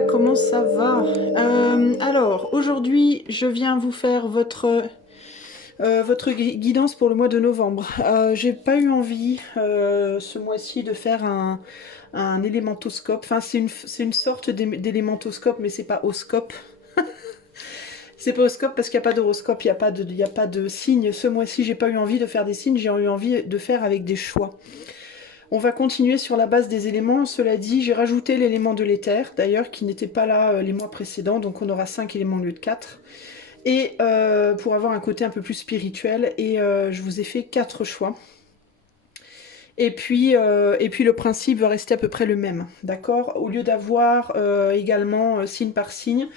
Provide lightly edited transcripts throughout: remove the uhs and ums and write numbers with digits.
comment ça va? Alors, aujourd'hui, je viens vous faire votre guidance pour le mois de novembre. J'ai pas eu envie ce mois-ci de faire un élémentoscope. Enfin, c'est une sorte d'élémentoscope, mais c'est pas oscope. C'est pas oscope parce qu'il n'y a pas d'horoscope, il y a pas de signes. Ce mois-ci, j'ai pas eu envie de faire des signes, j'ai eu envie de faire avec des choix. On va continuer sur la base des éléments. Cela dit, j'ai rajouté l'élément de l'éther, d'ailleurs, qui n'était pas là les mois précédents, donc on aura 5 éléments au lieu de 4. Et pour avoir un côté un peu plus spirituel, et je vous ai fait 4 choix. Et puis le principe va rester à peu près le même, d'accord? Au lieu d'avoir également signe par signe.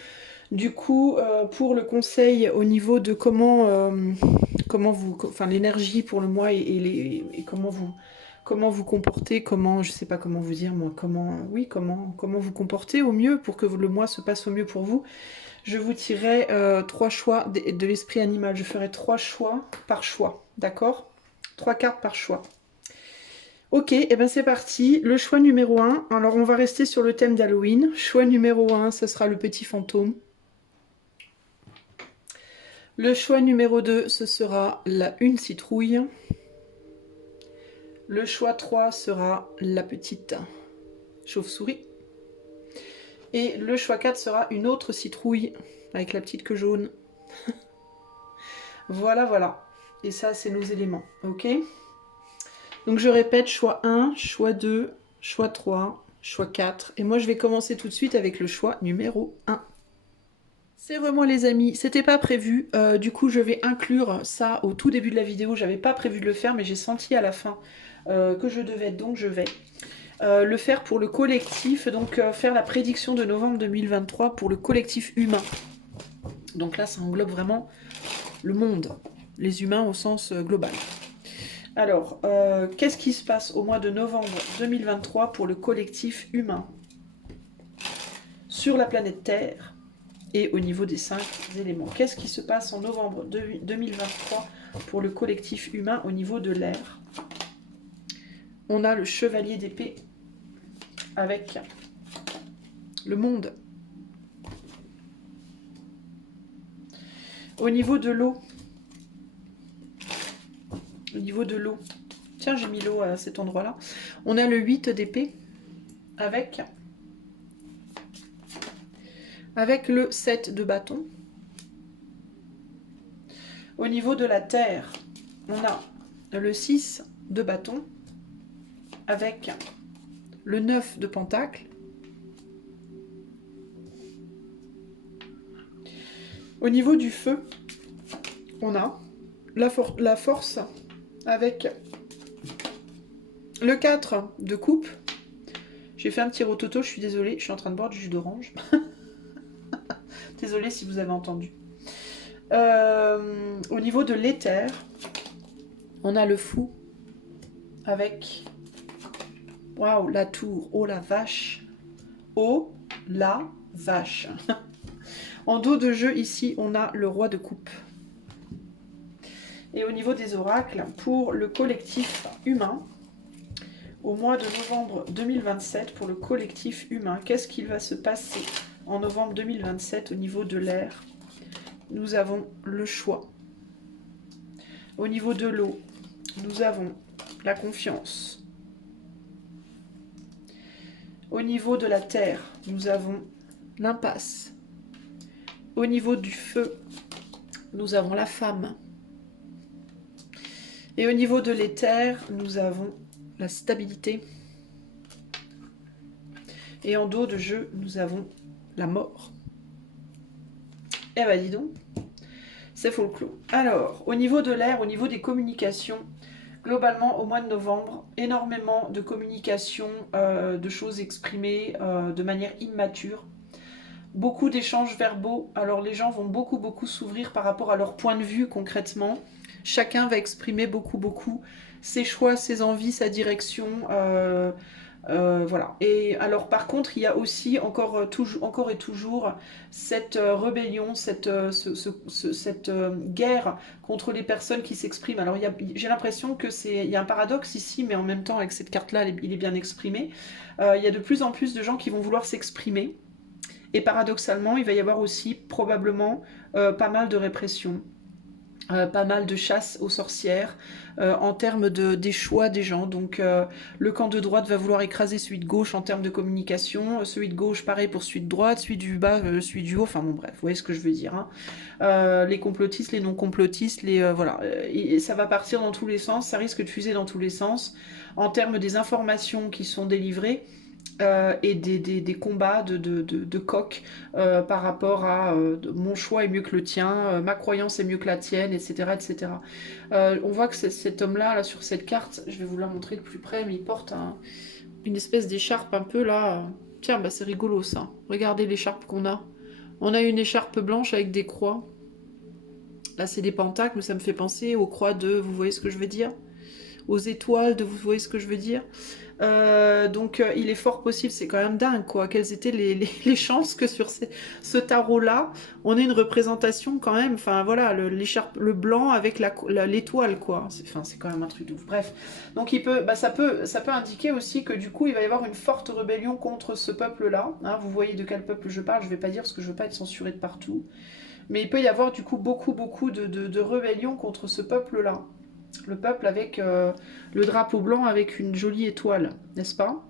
Du coup, pour le conseil au niveau de comment vous, enfin l'énergie pour le mois et comment vous comportez, comment, je sais pas comment vous dire moi, oui, comment vous comportez au mieux pour que le mois se passe au mieux pour vous. Je vous tirerai 3 choix de l'esprit animal. Je ferai 3 choix par choix, d'accord? 3 cartes par choix. Ok, et ben c'est parti. Le choix numéro 1. Alors on va rester sur le thème d'Halloween. Choix numéro 1, ce sera le petit fantôme. Le choix numéro 2, ce sera une citrouille. Le choix 3 sera la petite chauve-souris. Et le choix 4 sera une autre citrouille avec la petite queue jaune. Voilà, voilà. Et ça, c'est nos éléments, ok? Donc je répète, choix 1, choix 2, choix 3, choix 4. Et moi, je vais commencer tout de suite avec le choix numéro 1. C'est vraiment les amis, c'était pas prévu, du coup je vais inclure ça au tout début de la vidéo, j'avais pas prévu de le faire mais j'ai senti à la fin que je devais, donc je vais le faire pour le collectif, donc faire la prédiction de novembre 2023 pour le collectif humain. Donc là ça englobe vraiment le monde, les humains au sens global. Alors, qu'est-ce qui se passe au mois de novembre 2023 pour le collectif humain sur la planète Terre? Et au niveau des 5 éléments. Qu'est-ce qui se passe en novembre 2023 pour le collectif humain au niveau de l'air? On a le chevalier d'épée avec le monde. Au niveau de l'eau, tiens j'ai mis l'eau à cet endroit-là, on a le 8 d'épée avec le 7 de bâton. Au niveau de la terre, on a le 6 de bâton avec le 9 de pentacle. Au niveau du feu, on a la force avec le 4 de coupe. J'ai fait un petit rototo, je suis désolée, je suis en train de boire du jus d'orange. Désolée si vous avez entendu. Au niveau de l'éther, on a le fou avec... Waouh, la tour, oh la vache. Oh la vache. En dos de jeu, ici, on a le roi de coupe. Et au niveau des oracles, pour le collectif humain, au mois de novembre 2027, pour le collectif humain, qu'est-ce qu'il va se passer en novembre 2027 au niveau de l'air? Nous avons le choix. Au niveau de l'eau, nous avons la confiance. Au niveau de la terre, nous avons l'impasse. Au niveau du feu, nous avons la femme. Et au niveau de l'éther, nous avons la stabilité. Et en dos de jeu, nous avons la mort. Eh ben dis donc, c'est full clou. Alors, au niveau de l'air, au niveau des communications, globalement, au mois de novembre, énormément de communication, de choses exprimées de manière immature. Beaucoup d'échanges verbaux. Alors, les gens vont beaucoup s'ouvrir par rapport à leur point de vue concrètement. Chacun va exprimer beaucoup ses choix, ses envies, sa direction. Voilà. Et alors par contre, il y a aussi encore et toujours cette rébellion, cette guerre contre les personnes qui s'expriment. Alors j'ai l'impression que il y a un paradoxe ici, mais en même temps avec cette carte-là, il est bien exprimé. Il y a de plus en plus de gens qui vont vouloir s'exprimer. Et paradoxalement, il va y avoir aussi probablement pas mal de répression. Pas mal de chasse aux sorcières en termes des choix des gens. Donc le camp de droite va vouloir écraser celui de gauche en termes de communication, celui de gauche pareil pour celui de droite, celui du bas, celui du haut, enfin bon bref, vous voyez ce que je veux dire. Hein. Les complotistes, les non-complotistes, voilà. Et ça va partir dans tous les sens, ça risque de fuser dans tous les sens en termes des informations qui sont délivrées. Et des combats de coq par rapport à mon choix est mieux que le tien, ma croyance est mieux que la tienne, etc. etc. On voit que cet homme-là, là, sur cette carte, je vais vous la montrer de plus près, mais il porte une espèce d'écharpe un peu là. Tiens, bah c'est rigolo ça. Regardez l'écharpe qu'on a. On a une écharpe blanche avec des croix. Là, c'est des pentacles, mais ça me fait penser aux croix vous voyez ce que je veux dire? Aux étoiles vous voyez ce que je veux dire? Donc il est fort possible, c'est quand même dingue quoi, quelles étaient les chances que sur ce tarot-là, on ait une représentation quand même, enfin voilà, l'écharpe, le blanc avec l'étoile quoi, c'est quand même un truc de ouf. Bref, donc ça peut indiquer aussi que du coup il va y avoir une forte rébellion contre ce peuple-là, hein, vous voyez de quel peuple je parle, je vais pas dire parce que je veux pas être censuré de partout, mais il peut y avoir du coup beaucoup de rébellion contre ce peuple-là. Le peuple avec le drapeau blanc avec une jolie étoile, n'est-ce pas?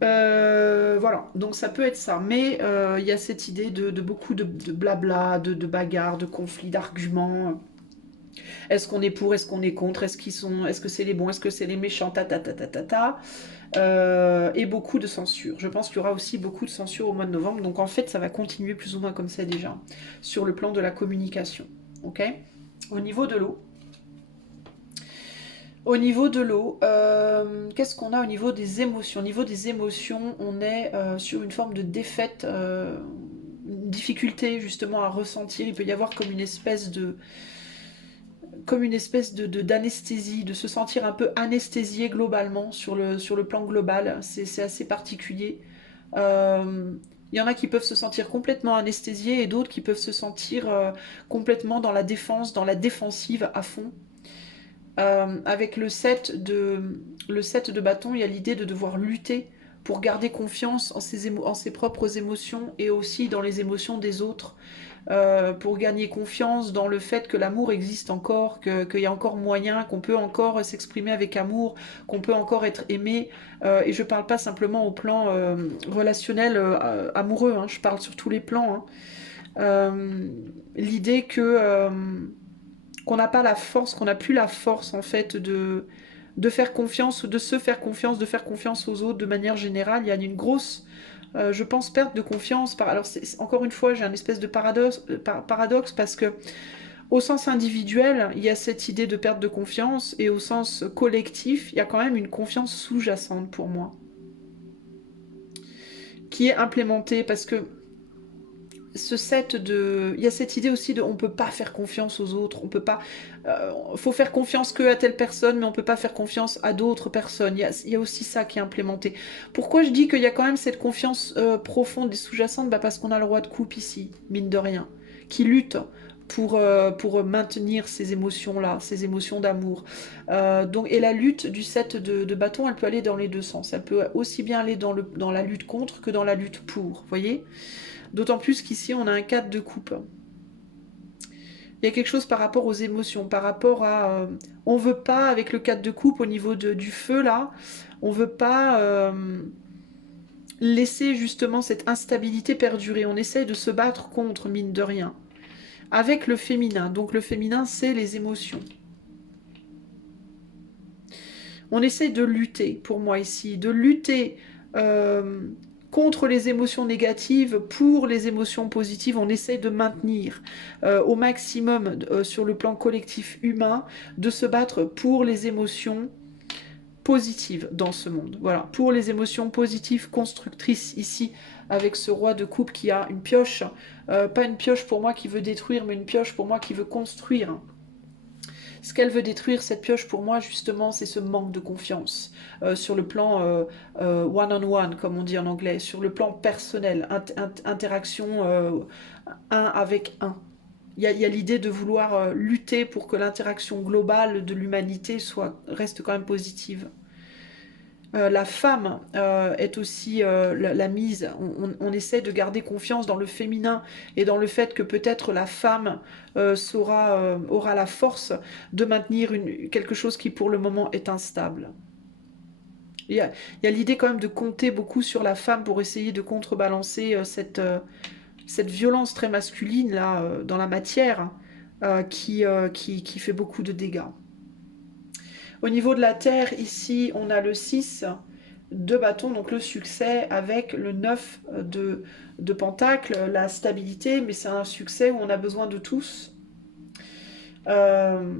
Voilà, donc ça peut être ça. Mais il y a cette idée de beaucoup de blabla, de bagarres, de conflits, d'arguments. Est-ce qu'on est pour, est-ce qu'on est contre, est-ce que c'est les bons, est-ce que c'est les méchants, et beaucoup de censure. Je pense qu'il y aura aussi beaucoup de censure au mois de novembre. Donc en fait, ça va continuer plus ou moins comme ça déjà, sur le plan de la communication. Ok? Au niveau de l'eau. Au niveau de l'eau, qu'est-ce qu'on a au niveau des émotions? Au niveau des émotions, on est sur une forme de défaite, une difficulté justement à ressentir. Il peut y avoir comme une espèce d'anesthésie, de se sentir un peu anesthésié globalement sur le plan global. C'est assez particulier. Il y en a qui peuvent se sentir complètement anesthésiés et d'autres qui peuvent se sentir complètement dans la défense, dans la défensive à fond. Avec le 7 de bâton, il y a l'idée de devoir lutter pour garder confiance en ses propres émotions et aussi dans les émotions des autres, pour gagner confiance dans le fait que l'amour existe encore, qu'il y a encore moyen, qu'on peut encore s'exprimer avec amour, qu'on peut encore être aimé. Et je parle pas simplement au plan relationnel amoureux, hein, je parle sur tous les plans. Hein. L'idée qu'on n'a pas la force, qu'on n'a plus la force en fait de faire confiance, de se faire confiance, de faire confiance aux autres de manière générale. Il y a une grosse, je pense, perte de confiance. Alors encore une fois, j'ai un espèce de paradoxe parce que au sens individuel, il y a cette idée de perte de confiance et au sens collectif, il y a quand même une confiance sous-jacente pour moi qui est implémentée parce que il y a cette idée aussi de on peut pas faire confiance aux autres, on peut pas, faut faire confiance que à telle personne, mais on peut pas faire confiance à d'autres personnes. Il y a aussi ça qui est implémenté. Pourquoi je dis qu'il y a quand même cette confiance profonde et sous-jacente? Bah parce qu'on a le roi de coupe ici, mine de rien, qui lutte pour maintenir ces émotions-là, ces émotions d'amour. Et la lutte du 7 de bâton, elle peut aller dans les deux sens. Elle peut aussi bien aller dans la lutte contre que dans la lutte pour, voyez? D'autant plus qu'ici, on a un 4 de coupe. Il y a quelque chose par rapport aux émotions, par rapport à... on veut pas, avec le 4 de coupe, au niveau du feu, là, on veut pas laisser justement cette instabilité perdurer. On essaye de se battre contre, mine de rien. Avec le féminin. Donc le féminin, c'est les émotions. On essaye de lutter, pour moi ici, de lutter... contre les émotions négatives, pour les émotions positives, on essaye de maintenir au maximum sur le plan collectif humain, de se battre pour les émotions positives dans ce monde. Voilà, pour les émotions positives constructrices ici, avec ce roi de coupe qui a une pioche, pas une pioche pour moi qui veut détruire, mais une pioche pour moi qui veut construire. Ce qu'elle veut détruire, cette pioche, pour moi, justement, c'est ce manque de confiance sur le plan one-on-one, comme on dit en anglais, sur le plan personnel, interaction un avec un. Il y a l'idée de vouloir lutter pour que l'interaction globale de l'humanité reste quand même positive. La femme est aussi la mise. On essaie de garder confiance dans le féminin et dans le fait que peut-être la femme aura la force de maintenir quelque chose qui pour le moment est instable. Il y a l'idée quand même de compter beaucoup sur la femme pour essayer de contrebalancer cette violence très masculine là dans la matière qui fait beaucoup de dégâts. Au niveau de la terre, ici, on a le 6 de bâton, donc le succès, avec le 9 de pentacle, la stabilité, mais c'est un succès où on a besoin de tous. Euh,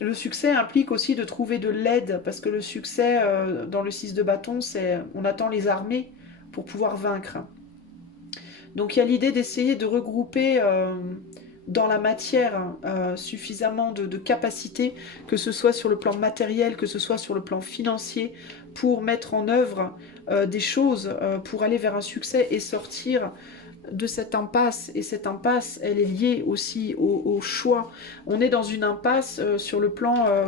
le succès implique aussi de trouver de l'aide, parce que le succès, dans le 6 de bâton, c'est on attend les armées pour pouvoir vaincre. Donc il y a l'idée d'essayer de regrouper dans la matière suffisamment de capacités, que ce soit sur le plan matériel, que ce soit sur le plan financier, pour mettre en œuvre des choses pour aller vers un succès et sortir de cette impasse. Et cette impasse, elle est liée aussi au choix. On est dans une impasse sur le plan,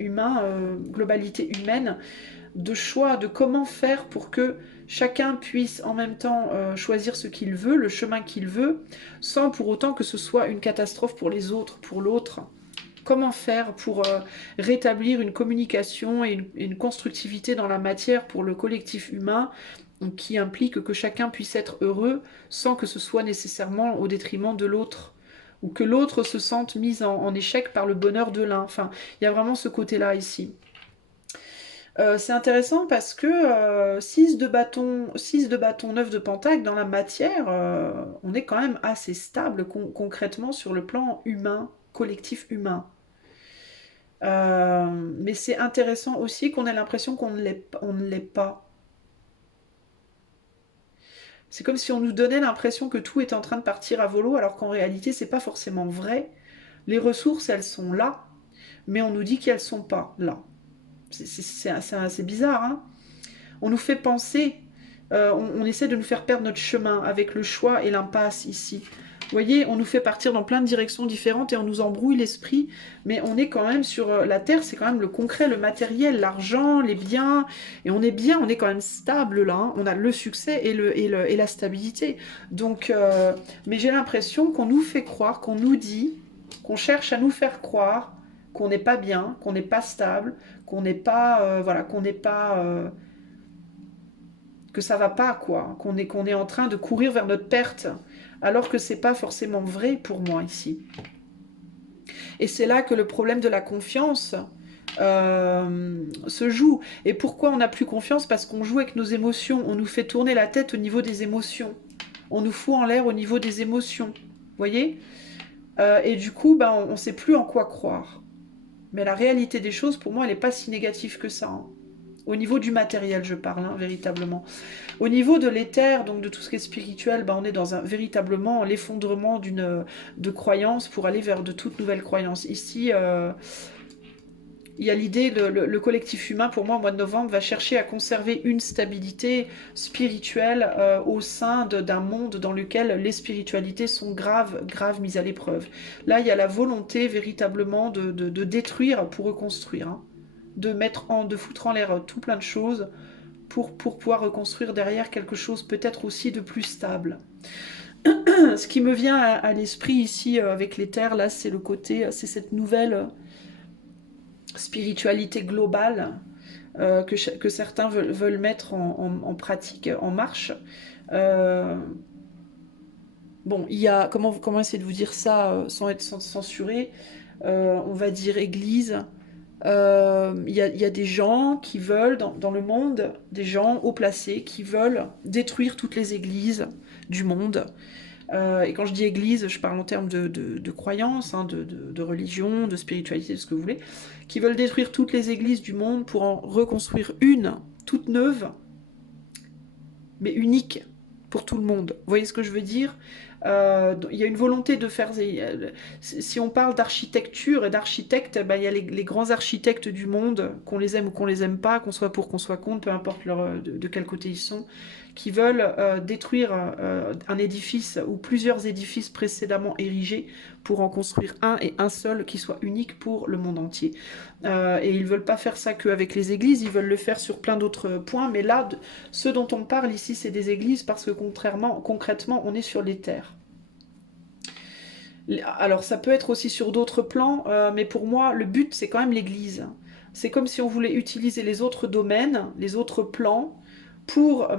humain globalité humaine, de choix, de comment faire pour que chacun puisse en même temps choisir ce qu'il veut, le chemin qu'il veut, sans pour autant que ce soit une catastrophe pour les autres, pour l'autre. Comment faire pour rétablir une communication et une constructivité dans la matière pour le collectif humain qui implique que chacun puisse être heureux sans que ce soit nécessairement au détriment de l'autre ou que l'autre se sente mis en échec par le bonheur de l'un. Enfin, il y a vraiment ce côté-là ici. C'est intéressant parce que 6 de bâton, 9 de pentacle, dans la matière, on est quand même assez stable concrètement sur le plan humain, collectif humain. Mais c'est intéressant aussi qu'on ait l'impression qu'on ne l'est pas. C'est comme si on nous donnait l'impression que tout est en train de partir à volo, alors qu'en réalité, c'est pas forcément vrai. Les ressources, elles sont là, mais on nous dit qu'elles sont pas là. C'est bizarre, hein. On nous fait penser, on essaie de nous faire perdre notre chemin avec le choix et l'impasse ici. Vous voyez, on nous fait partir dans plein de directions différentes et on nous embrouille l'esprit, mais on est quand même sur la terre, c'est quand même le concret, le matériel, l'argent, les biens, et on est bien, on est quand même stable là, hein. On a le succès et la stabilité. Donc, mais j'ai l'impression qu'on nous fait croire, qu'on nous dit, qu'on cherche à nous faire croire qu'on n'est pas bien, qu'on n'est pas stable, qu'on n'est pas, voilà, qu'on n'est pas que ça va pas, quoi, qu'on est en train de courir vers notre perte, alors que c'est pas forcément vrai pour moi ici. Et c'est là que le problème de la confiance se joue. Et pourquoi on n'a plus confiance? Parce qu'on joue avec nos émotions, on nous fait tourner la tête au niveau des émotions, on nous fout en l'air au niveau des émotions, vous voyez. Et du coup, ben, on ne sait plus en quoi croire. Mais la réalité des choses, pour moi, elle n'est pas si négative que ça, hein. Au niveau du matériel, je parle, hein, véritablement. Au niveau de l'éther, donc de tout ce qui est spirituel, ben on est dans véritablement l'effondrement de croyances pour aller vers de toutes nouvelles croyances. Ici, il y a l'idée, le collectif humain, pour moi, au mois de novembre, va chercher à conserver une stabilité spirituelle au sein d'un monde dans lequel les spiritualités sont graves mises à l'épreuve. Là, il y a la volonté véritablement de détruire pour reconstruire, hein, de foutre en l'air tout plein de choses pour pouvoir reconstruire derrière quelque chose peut-être aussi de plus stable. Ce qui me vient à l'esprit ici avec les terres, là, c'est le côté, c'est cette nouvelle spiritualité globale que certains veulent mettre en pratique, en marche. Euh, bon, il y a, comment essayer de vous dire ça sans être censuré, on va dire église. Il y a des gens qui veulent, dans le monde, des gens haut placés qui veulent détruire toutes les églises du monde. Et quand je dis église, je parle en termes de croyance, hein, de religion, de spiritualité, de ce que vous voulez, qui veulent détruire toutes les églises du monde pour en reconstruire une, toute neuve, mais unique pour tout le monde. Vous voyez ce que je veux dire? Il y a une volonté de faire... Si on parle d'architecture et d'architectes, ben, il y a les grands architectes du monde, qu'on les aime ou qu'on les aime pas, qu'on soit pour, qu'on soit contre, peu importe de quel côté ils sont, qui veulent détruire un édifice ou plusieurs édifices précédemment érigés pour en construire un et un seul qui soit unique pour le monde entier. Et ils ne veulent pas faire ça qu'avec les églises, ils veulent le faire sur plein d'autres points, mais là, ce dont on parle ici, c'est des églises parce que concrètement, on est sur les terres. Alors ça peut être aussi sur d'autres plans, mais pour moi le but c'est quand même l'église. C'est comme si on voulait utiliser les autres domaines, les autres plans, pour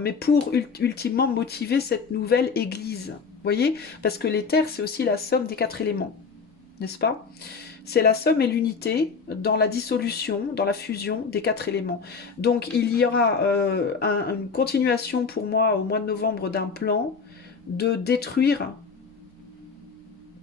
ultimement motiver cette nouvelle église. Vous voyez? Parce que les terres c'est aussi la somme des 4 éléments, n'est-ce pas? C'est la somme et l'unité dans la dissolution, dans la fusion des 4 éléments. Donc il y aura une continuation pour moi au mois de novembre d'un plan de détruire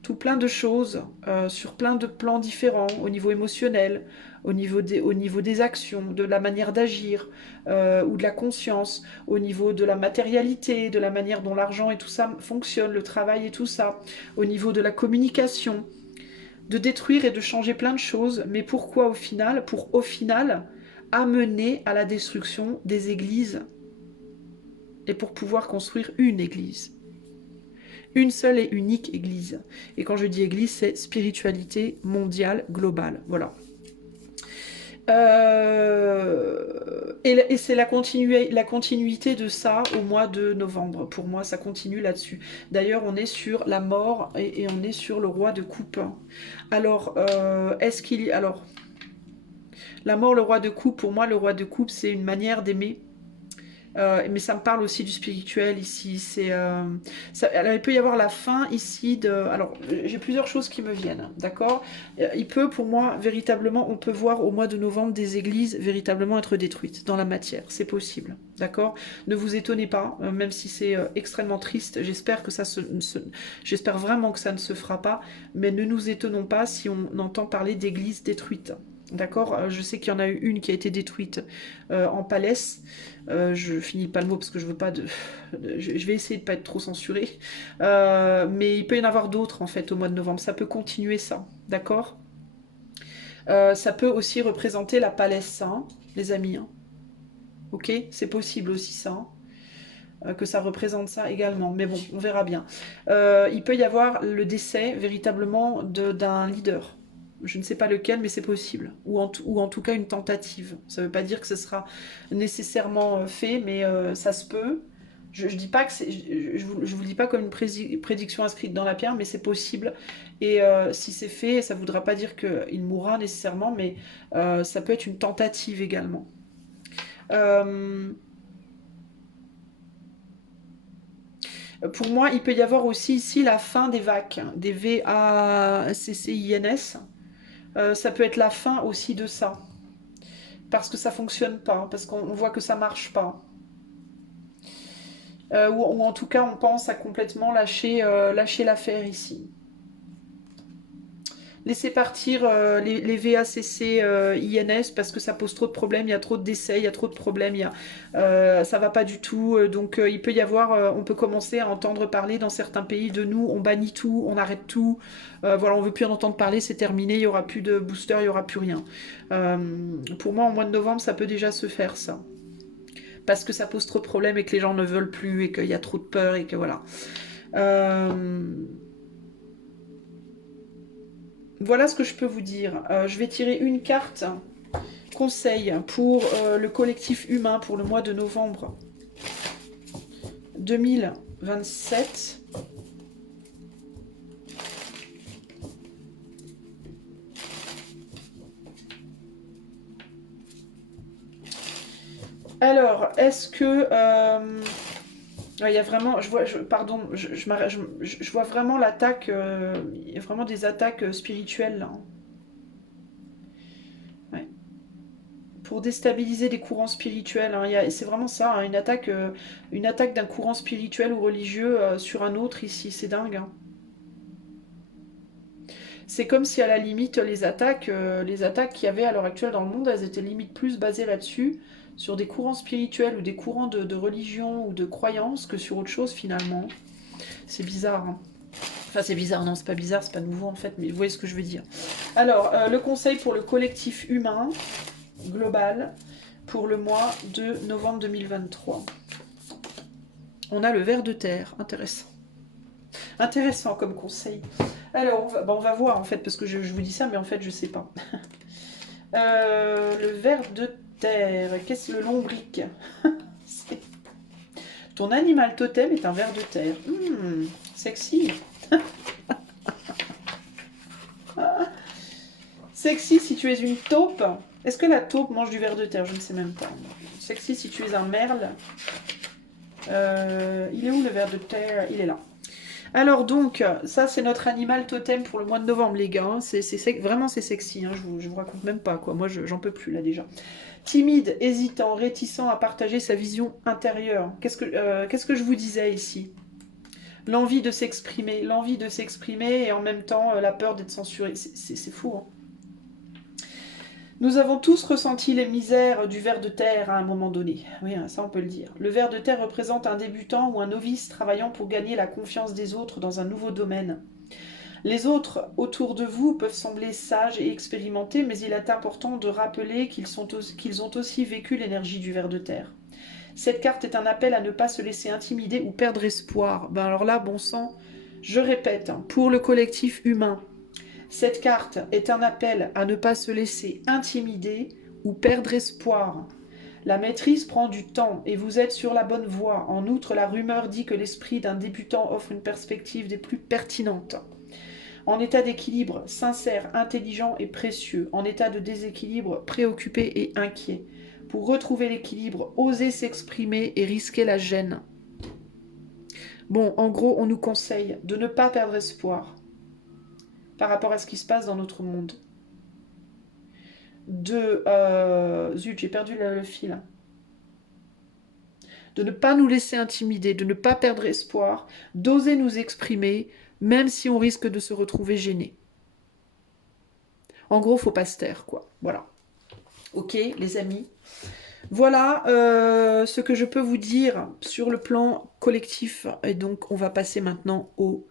tout plein de choses sur plein de plans différents, au niveau émotionnel, au niveau des actions, de la manière d'agir ou de la conscience, au niveau de la matérialité, de la manière dont l'argent et tout ça fonctionne, le travail et tout ça, au niveau de la communication, de détruire et de changer plein de choses, mais pourquoi au final? Pour au final amener à la destruction des églises et pour pouvoir construire une église. Une seule et unique église. Et quand je dis église, c'est spiritualité mondiale, globale. Voilà. Et c'est la continuité de ça au mois de novembre. Pour moi, ça continue là-dessus. D'ailleurs, on est sur la mort et on est sur le roi de coupe. Alors, est-ce qu'il y... Alors, la mort, le roi de coupe, pour moi, le roi de coupe, c'est une manière d'aimer. Mais ça me parle aussi du spirituel ici. Alors, il peut y avoir la fin ici de... Alors, j'ai plusieurs choses qui me viennent, d'accord? Il peut, pour moi, véritablement, on peut voir au mois de novembre des églises véritablement être détruites dans la matière. C'est possible, d'accord? Ne vous étonnez pas, même si c'est extrêmement triste. J'espère que j'espère vraiment que ça ne se fera pas. Mais ne nous étonnons pas si on entend parler d'églises détruites. D'accord? Je sais qu'il y en a eu une qui a été détruite en Palès. Je finis pas le mot parce que je veux pas je vais essayer de pas être trop censurée. Mais il peut y en avoir d'autres en fait au mois de novembre. Ça peut continuer ça. D'accord? Ça peut aussi représenter la Palès, hein, les amis. Hein. Ok? C'est possible aussi ça. Hein, que ça représente ça également. Mais bon, on verra bien. Il peut y avoir le décès véritablement d'un leader. Je ne sais pas lequel, mais c'est possible. Ou en tout cas une tentative. Ça ne veut pas dire que ce sera nécessairement fait, mais ça se peut. Je dis pas que je vous le dis pas comme une prédiction inscrite dans la pierre, mais c'est possible. Et si c'est fait, ça ne voudra pas dire qu'il mourra nécessairement, mais ça peut être une tentative également. Pour moi, il peut y avoir aussi ici la fin des VAC, des VACCINS. Ça peut être la fin aussi de ça. Parce que ça fonctionne pas, parce qu'on voit que ça marche pas. Ou en tout cas, on pense à complètement lâcher l'affaire ici. Laissez partir les VACC INS parce que ça pose trop de problèmes, il y a trop de décès, il y a trop de problèmes, ça va pas du tout. Donc il peut y avoir, on peut commencer à entendre parler dans certains pays de nous, on bannit tout, on arrête tout. Voilà, on veut plus en entendre parler, c'est terminé, il y aura plus de booster, il y aura plus rien. Pour moi, en mois de novembre, ça peut déjà se faire ça. Parce que ça pose trop de problèmes et que les gens ne veulent plus et qu'il y a trop de peur et que voilà. Voilà ce que je peux vous dire. Je vais tirer une carte conseil pour le collectif humain pour le mois de novembre 2027. Alors, est-ce que... il y a vraiment... pardon, je vois vraiment l'attaque... il y a vraiment des attaques spirituelles, là. Ouais. Pour déstabiliser des courants spirituels. Hein, c'est vraiment ça, hein, une attaque d'un courant spirituel ou religieux sur un autre ici. C'est dingue. Hein. C'est comme si à la limite les attaques qu'il y avait à l'heure actuelle dans le monde, elles étaient limite plus basées là-dessus, sur des courants spirituels ou des courants de religion ou de croyance que sur autre chose finalement. C'est bizarre. Hein. Enfin c'est bizarre, non c'est pas bizarre, c'est pas nouveau en fait, mais vous voyez ce que je veux dire. Alors le conseil pour le collectif humain global pour le mois de novembre 2023. On a le ver de terre, intéressant. Intéressant comme conseil. Alors, on va voir en fait, parce que je vous dis ça, mais en fait, je sais pas. Le ver de terre, qu'est-ce le lombric? Ton animal totem est un ver de terre. Sexy. Sexy si tu es une taupe. Est-ce que la taupe mange du ver de terre? Je ne sais même pas. Sexy si tu es un merle. Il est où le ver de terre? Il est là. Alors donc, ça c'est notre animal totem pour le mois de novembre, les gars. Vraiment c'est sexy, hein. Je vous raconte même pas, quoi. Moi j'en peux plus là déjà. Timide, hésitant, réticent à partager sa vision intérieure. Qu'est-ce que je vous disais ici? L'envie de s'exprimer et en même temps la peur d'être censuré. C'est fou, hein. Nous avons tous ressenti les misères du ver de terre à un moment donné. Oui, ça on peut le dire. Le ver de terre représente un débutant ou un novice travaillant pour gagner la confiance des autres dans un nouveau domaine. Les autres autour de vous peuvent sembler sages et expérimentés, mais il est important de rappeler qu'ils ont aussi vécu l'énergie du ver de terre. Cette carte est un appel à ne pas se laisser intimider ou perdre espoir. Ben alors là, bon sang, je répète, hein, pour le collectif humain, cette carte est un appel à ne pas se laisser intimider ou perdre espoir. La maîtrise prend du temps et vous êtes sur la bonne voie. En outre, la rumeur dit que l'esprit d'un débutant offre une perspective des plus pertinentes. En état d'équilibre, sincère, intelligent et précieux. En état de déséquilibre, préoccupé et inquiet. Pour retrouver l'équilibre, oser s'exprimer et risquer la gêne. Bon, en gros, on nous conseille de ne pas perdre espoir par rapport à ce qui se passe dans notre monde. Zut, j'ai perdu le fil. De ne pas nous laisser intimider, de ne pas perdre espoir, d'oser nous exprimer, même si on risque de se retrouver gêné. En gros, faut pas se taire, quoi. Voilà. Ok, les amis. Voilà ce que je peux vous dire sur le plan collectif. Et donc, on va passer maintenant aux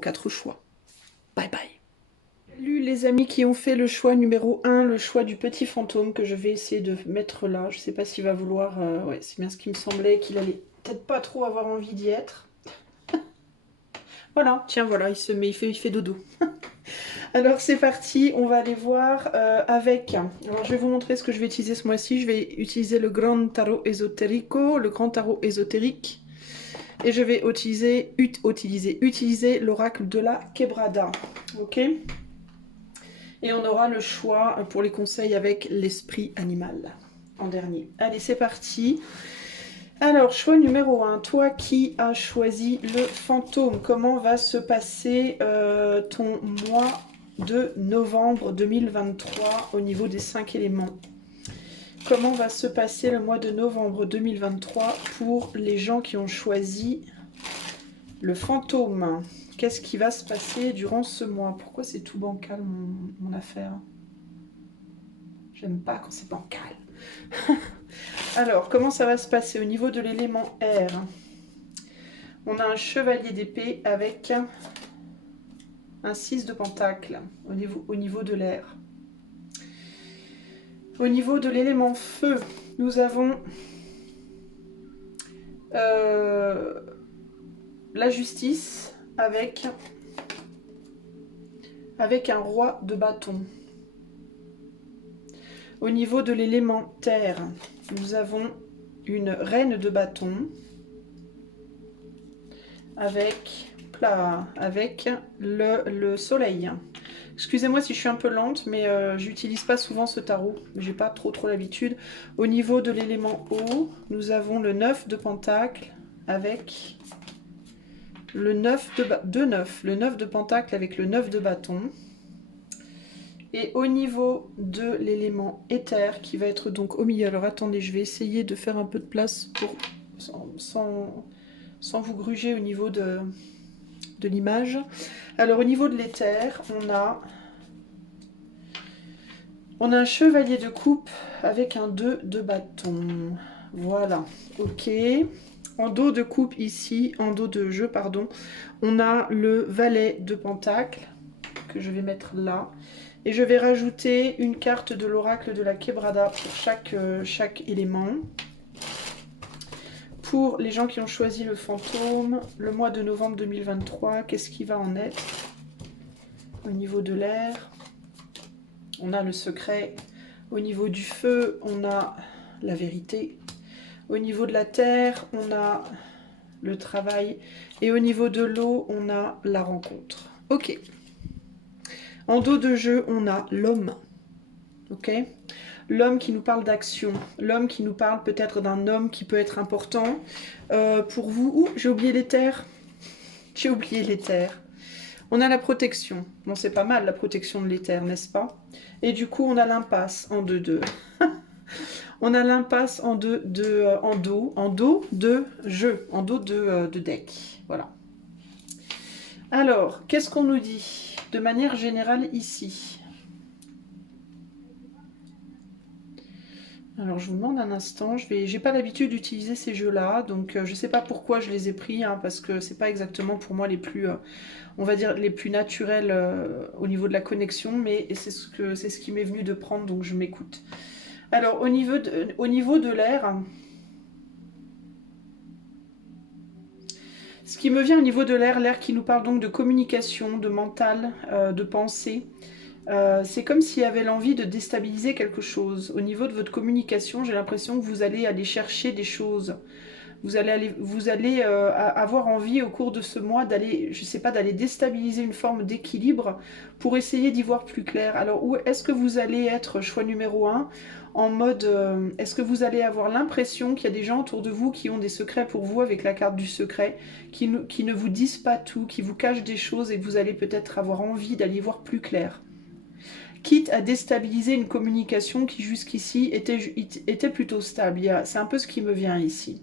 4 choix. Bye bye. Salut les amis qui ont fait le choix numéro 1, le choix du petit fantôme que je vais essayer de mettre là. Je sais pas s'il va vouloir... ouais, c'est bien ce qui me semblait, qu'il allait peut-être pas trop avoir envie d'y être. Voilà, tiens, voilà, il se met, il fait dodo. Alors c'est parti, on va aller voir avec... Alors je vais vous montrer ce que je vais utiliser ce mois-ci. Je vais utiliser le Grand Tarot Esotérico, le Grand Tarot Ésotérique. Et je vais utiliser l'oracle de la Quebrada. Ok? Et on aura le choix pour les conseils avec l'esprit animal en dernier. Allez, c'est parti. Alors, choix numéro 1. Toi qui as choisi le fantôme, comment va se passer ton mois de novembre 2023 au niveau des 5 éléments? Comment va se passer le mois de novembre 2023 pour les gens qui ont choisi le fantôme? Qu'est-ce qui va se passer durant ce mois? Pourquoi c'est tout bancal mon affaire? J'aime pas quand c'est bancal. Alors, comment ça va se passer au niveau de l'élément air? On a un chevalier d'épée avec un 6 de pentacle au niveau de l'air. Au niveau de l'élément feu, nous avons la justice avec un roi de bâton. Au niveau de l'élément terre, nous avons une reine de bâton avec le soleil. Excusez-moi si je suis un peu lente, mais j'utilise pas souvent ce tarot. J'ai pas trop l'habitude. Au niveau de l'élément eau, nous avons le 9 de pentacle avec le 9 de pentacle avec le 9 de bâton. Et au niveau de l'élément éther, qui va être donc au milieu. Alors attendez, je vais essayer de faire un peu de place pour sans vous gruger au niveau de l'image. Alors au niveau de l'éther, on a un chevalier de coupe avec un 2 de bâton. Voilà, ok. En dos de coupe ici, en dos de jeu, pardon, on a le valet de pentacle que je vais mettre là. Et je vais rajouter une carte de l'oracle de la Quebrada pour chaque élément. pour les gens qui ont choisi le fantôme, le mois de novembre 2023, qu'est-ce qui va en être? Au niveau de l'air, on a le secret. Au niveau du feu, on a la vérité. Au niveau de la terre, on a le travail. Et au niveau de l'eau, on a la rencontre. Ok. En dos de jeu, on a l'homme. Ok. L'homme qui nous parle d'action. L'homme qui nous parle peut-être d'un homme qui peut être important. Pour vous... Ouh, j'ai oublié les terres. J'ai oublié les terres. On a la protection. Bon, c'est pas mal la protection de l'éther, n'est-ce pas? Et du coup, on a l'impasse en 2-2. On a l'impasse en dos de jeu, en dos de deck. Voilà. Alors, qu'est-ce qu'on nous dit de manière générale ici? Alors, je vous demande un instant. J'ai pas l'habitude d'utiliser ces jeux-là, donc je sais pas pourquoi je les ai pris, hein, parce que c'est pas exactement pour moi les plus, on va dire, les plus naturels au niveau de la connexion, mais c'est ce qui m'est venu de prendre, donc je m'écoute. Alors, au niveau de l'air, ce qui me vient au niveau de l'air qui nous parle donc de communication, de mental, de pensée, c'est comme s'il y avait l'envie de déstabiliser quelque chose. Au niveau de votre communication, j'ai l'impression que vous allez aller chercher des choses. Vous allez avoir envie au cours de ce mois d'aller, je sais pas, d'aller déstabiliser une forme d'équilibre pour essayer d'y voir plus clair. Alors, où est-ce que vous allez être choix numéro 1 en mode, est-ce que vous allez avoir l'impression qu'il y a des gens autour de vous qui ont des secrets pour vous avec la carte du secret, qui ne vous disent pas tout, qui vous cachent des choses et que vous allez peut-être avoir envie d'aller y voir plus clair, quitte à déstabiliser une communication qui jusqu'ici était plutôt stable. C'est un peu ce qui me vient ici.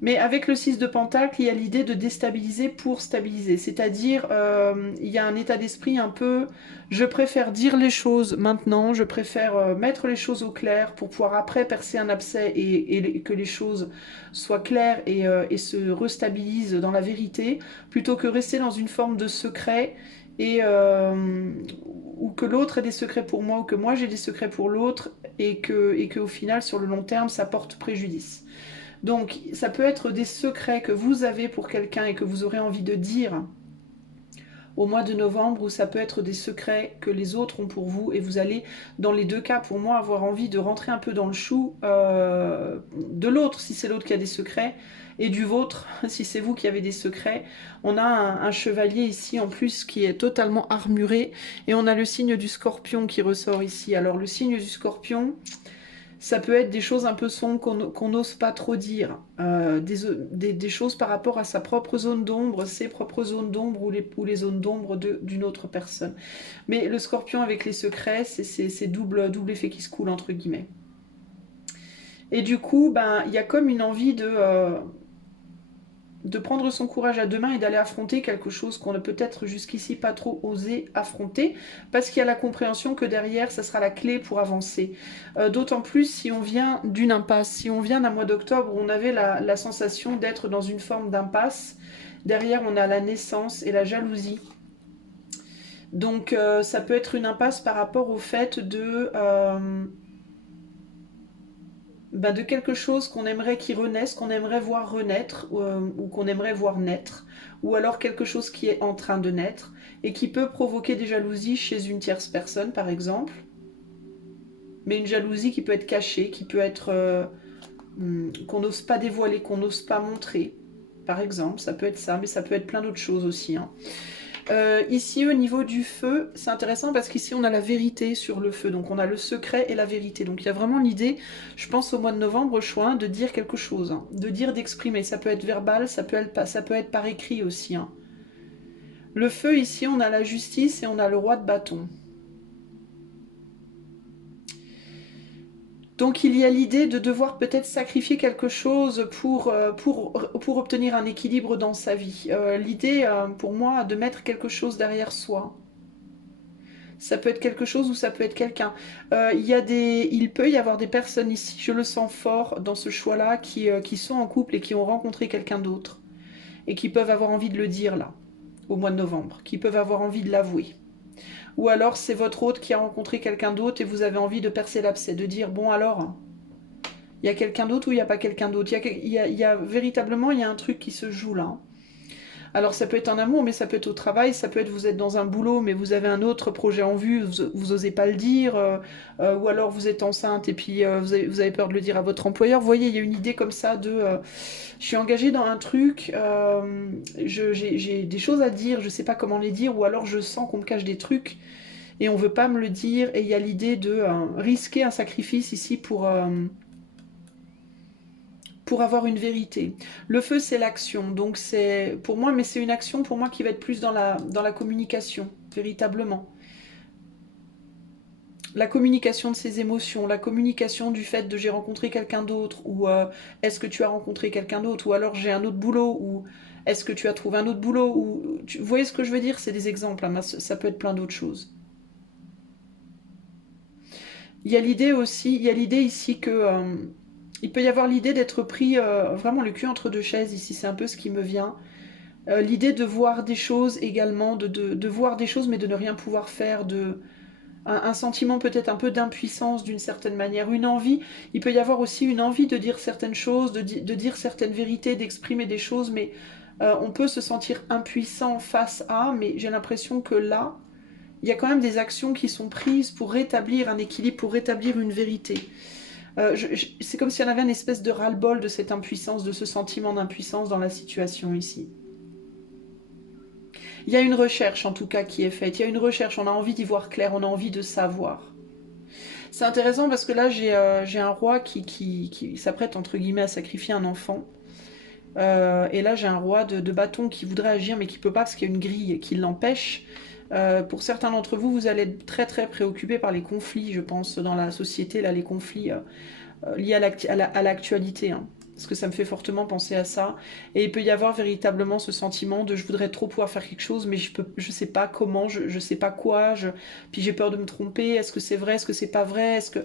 Mais avec le 6 de Pentacle, il y a l'idée de déstabiliser pour stabiliser. C'est-à-dire, il y a un état d'esprit un peu... Je préfère dire les choses maintenant, je préfère mettre les choses au clair pour pouvoir après percer un abcès et que les choses soient claires et se restabilisent dans la vérité, plutôt que rester dans une forme de secret ou que l'autre ait des secrets pour moi ou que moi j'ai des secrets pour l'autre et que au final, sur le long terme, ça porte préjudice. Donc, ça peut être des secrets que vous avez pour quelqu'un et que vous aurez envie de dire au mois de novembre, ou ça peut être des secrets que les autres ont pour vous et vous allez, dans les deux cas, pour moi, avoir envie de rentrer un peu dans le chou de l'autre, si c'est l'autre qui a des secrets, et du vôtre, si c'est vous qui avez des secrets. On a un chevalier ici, en plus, qui est totalement armuré, et on a le signe du scorpion qui ressort ici. Alors, le signe du scorpion... Ça peut être des choses un peu sombres qu'on n'ose pas trop dire, des choses par rapport à sa propre zone d'ombre, ses propres zones d'ombre ou les zones d'ombre d'une autre personne. Mais le scorpion avec les secrets, c'est double effet qui se coule entre guillemets. Et du coup, ben, il y a comme une envie de prendre son courage à deux mains et d'aller affronter quelque chose qu'on n'a peut-être jusqu'ici pas trop osé affronter, parce qu'il y a la compréhension que derrière, ça sera la clé pour avancer. D'autant plus si on vient d'une impasse, si on vient d'un mois d'octobre où on avait la sensation d'être dans une forme d'impasse, derrière on a la naissance et la jalousie. Donc ça peut être une impasse par rapport au fait de quelque chose qu'on aimerait qui renaisse, qu'on aimerait voir renaître ou qu'on aimerait voir naître, ou alors quelque chose qui est en train de naître et qui peut provoquer des jalousies chez une tierce personne par exemple, mais une jalousie qui peut être cachée, qui peut être qu'on n'ose pas dévoiler, qu'on n'ose pas montrer par exemple, ça peut être ça, mais ça peut être plein d'autres choses aussi, hein. Ici au niveau du feu, c'est intéressant parce qu'ici on a la vérité sur le feu, donc on a le secret et la vérité, donc il y a vraiment l'idée, je pense au mois de novembre, choix, de dire quelque chose, hein, de dire, d'exprimer, ça peut être verbal, ça peut être par écrit aussi, hein. Le feu ici on a la justice et on a le roi de bâton. Donc il y a l'idée de devoir peut-être sacrifier quelque chose pour obtenir un équilibre dans sa vie. L'idée pour moi de mettre quelque chose derrière soi. Ça peut être quelque chose ou ça peut être quelqu'un. Il peut y avoir des personnes ici, je le sens fort dans ce choix-là, qui sont en couple et qui ont rencontré quelqu'un d'autre. Et qui peuvent avoir envie de le dire là, au mois de novembre. Qui peuvent avoir envie de l'avouer. Ou alors c'est votre hôte qui a rencontré quelqu'un d'autre et vous avez envie de percer l'abcès, de dire bon alors, Il y a quelqu'un d'autre ou il n'y a pas quelqu'un d'autre. Véritablement, il y a un truc qui se joue là. Alors ça peut être en amour, mais ça peut être au travail, ça peut être vous êtes dans un boulot, mais vous avez un autre projet en vue, vous osez pas le dire, ou alors vous êtes enceinte et puis vous avez peur de le dire à votre employeur. Vous voyez, il y a une idée comme ça de je suis engagée dans un truc, j'ai des choses à dire, je sais pas comment les dire, ou alors je sens qu'on me cache des trucs et on veut pas me le dire, et il y a l'idée de risquer un sacrifice ici pour avoir une vérité. Le feu, c'est l'action, donc c'est pour moi, mais c'est une action pour moi qui va être plus dans la communication, véritablement. La communication de ses émotions, la communication du fait de j'ai rencontré quelqu'un d'autre, ou est-ce que tu as rencontré quelqu'un d'autre, ou alors j'ai un autre boulot, ou est-ce que tu as trouvé un autre boulot, ou vous voyez ce que je veux dire, c'est des exemples, hein, ça peut être plein d'autres choses. Il y a l'idée aussi, il y a l'idée ici que il peut y avoir l'idée d'être pris vraiment le cul entre deux chaises ici, c'est un peu ce qui me vient. L'idée de voir des choses également, de voir des choses mais de ne rien pouvoir faire, un sentiment peut-être un peu d'impuissance d'une certaine manière, une envie. Il peut y avoir aussi une envie de dire certaines choses, de dire certaines vérités, d'exprimer des choses, mais on peut se sentir impuissant face à, mais j'ai l'impression que là, il y a quand même des actions qui sont prises pour rétablir un équilibre, pour rétablir une vérité. C'est comme si on avait une espèce de ras-le-bol de cette impuissance, de ce sentiment d'impuissance dans la situation ici. Il y a une recherche en tout cas qui est faite, il y a une recherche, on a envie d'y voir clair, on a envie de savoir. C'est intéressant parce que là j'ai un roi qui s'apprête entre guillemets à sacrifier un enfant. Et là j'ai un roi de bâton qui voudrait agir mais qui peut pas parce qu'il y a une grille qui l'empêche. Pour certains d'entre vous, vous allez être très très préoccupés par les conflits, je pense, dans la société, là, les conflits liés à l'actualité. Hein. Parce que ça me fait fortement penser à ça. Et il peut y avoir véritablement ce sentiment de je voudrais trop pouvoir faire quelque chose, mais je sais pas comment, je sais pas quoi, puis j'ai peur de me tromper, est-ce que c'est vrai, est-ce que c'est pas vrai, est-ce que...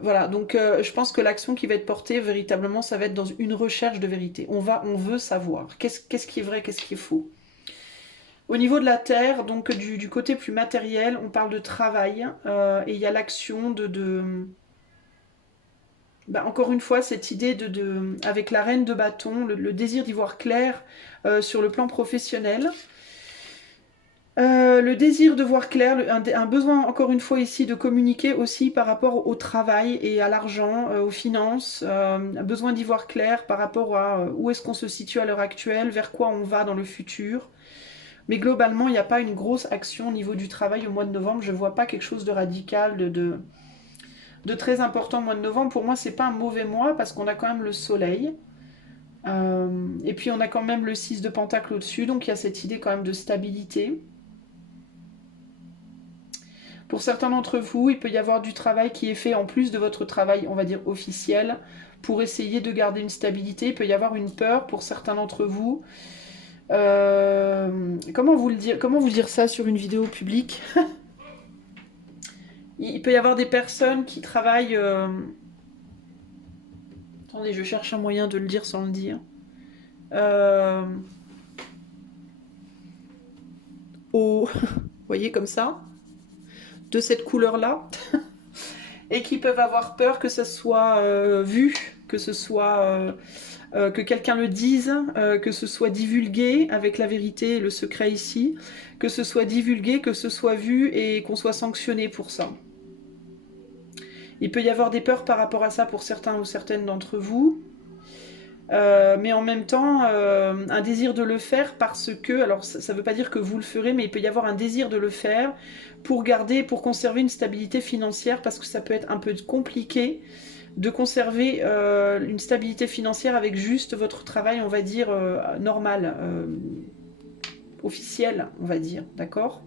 voilà, donc je pense que l'action qui va être portée, véritablement, ça va être dans une recherche de vérité. On veut savoir qu'est-ce qui est vrai, qu'est-ce qui est faux. Au niveau de la terre, donc du côté plus matériel, on parle de travail, et il y a l'action bah, encore une fois, cette idée avec la reine de bâton, le désir d'y voir clair sur le plan professionnel. Le désir de voir clair, un besoin encore une fois ici de communiquer aussi par rapport au travail et à l'argent, aux finances, un besoin d'y voir clair par rapport à où est-ce qu'on se situe à l'heure actuelle, vers quoi on va dans le futur. Mais globalement, il n'y a pas une grosse action au niveau du travail au mois de novembre. Je ne vois pas quelque chose de radical, de très important au mois de novembre. Pour moi, c'est pas un mauvais mois parce qu'on a quand même le soleil. Et puis on a quand même le 6 de pentacle au-dessus, donc il y a cette idée quand même de stabilité. Pour certains d'entre vous, il peut y avoir du travail qui est fait en plus de votre travail, on va dire officiel, pour essayer de garder une stabilité. Il peut y avoir une peur pour certains d'entre vous. Comment vous dire ça sur une vidéo publique? Il peut y avoir des personnes qui travaillent... Attendez, je cherche un moyen de le dire sans le dire. Euh... Vous voyez, comme ça, de cette couleur-là, et qui peuvent avoir peur que ça soit vu, que ce soit que quelqu'un le dise, que ce soit divulgué avec la vérité et le secret ici, que ce soit divulgué, que ce soit vu et qu'on soit sanctionné pour ça. Il peut y avoir des peurs par rapport à ça pour certains ou certaines d'entre vous. Mais en même temps, un désir de le faire parce que, alors ça ne veut pas dire que vous le ferez, mais il peut y avoir un désir de le faire pour garder, pour conserver une stabilité financière, parce que ça peut être un peu compliqué de conserver une stabilité financière avec juste votre travail, on va dire, normal, officiel, on va dire, d'accord?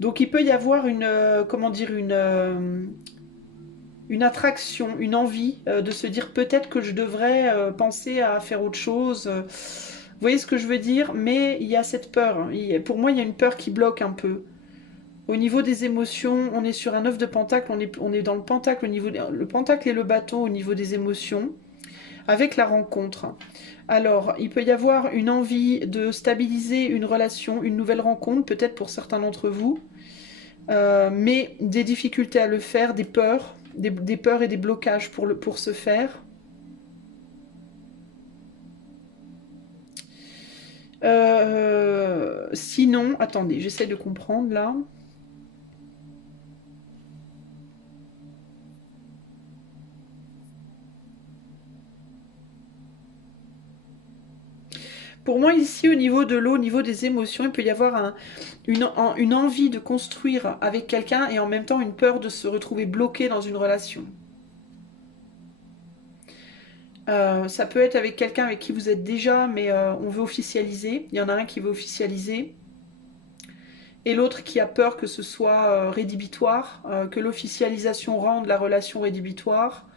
Donc il peut y avoir une, comment dire, une attraction, une envie de se dire peut-être que je devrais penser à faire autre chose. Vous voyez ce que je veux dire? Mais il y a cette peur. Pour moi, il y a une peur qui bloque un peu. Au niveau des émotions, on est sur un 9 de pentacle, on est dans le pentacle, le pentacle et le bâton au niveau des émotions, avec la rencontre. Alors, il peut y avoir une envie de stabiliser une relation, une nouvelle rencontre, peut-être pour certains d'entre vous, mais des difficultés à le faire, des peurs, des peurs et des blocages pour ce faire. Sinon, attendez, j'essaie de comprendre là. Pour moi, ici, au niveau de l'eau, au niveau des émotions, il peut y avoir une envie de construire avec quelqu'un et en même temps une peur de se retrouver bloqué dans une relation. Ça peut être avec quelqu'un avec qui vous êtes déjà, mais on veut officialiser. Il y en a un qui veut officialiser et l'autre qui a peur que ce soit rédhibitoire, que l'officialisation rende la relation rédhibitoire.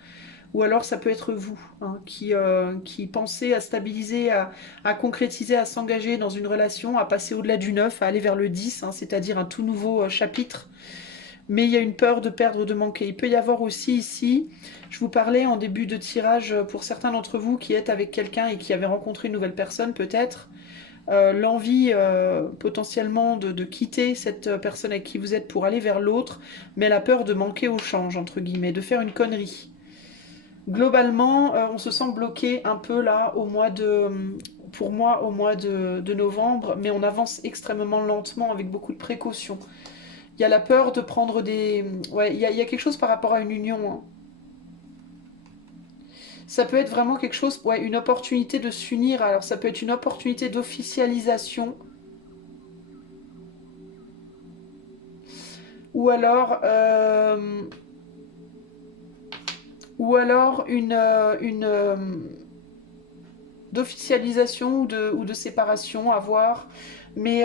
Ou alors ça peut être vous hein, qui pensez à stabiliser, à concrétiser, à s'engager dans une relation, à passer au-delà du 9, à aller vers le 10, hein, c'est-à-dire un tout nouveau chapitre. Mais il y a une peur de perdre, de manquer. Il peut y avoir aussi ici, je vous parlais en début de tirage, pour certains d'entre vous qui êtes avec quelqu'un et qui avez rencontré une nouvelle personne peut-être, l'envie potentiellement de quitter cette personne avec qui vous êtes pour aller vers l'autre, mais la peur de manquer au change, entre guillemets, de faire une connerie. Globalement, on se sent bloqué un peu là au mois de, pour moi, au mois de novembre, mais on avance extrêmement lentement avec beaucoup de précautions. Il y a la peur de prendre des... Ouais, il y a quelque chose par rapport à une union. Hein. Ça peut être vraiment quelque chose, ouais, une opportunité de s'unir. Alors ça peut être une opportunité d'officialisation. Ou alors... ou alors d'officialisation ou de séparation à voir. Mais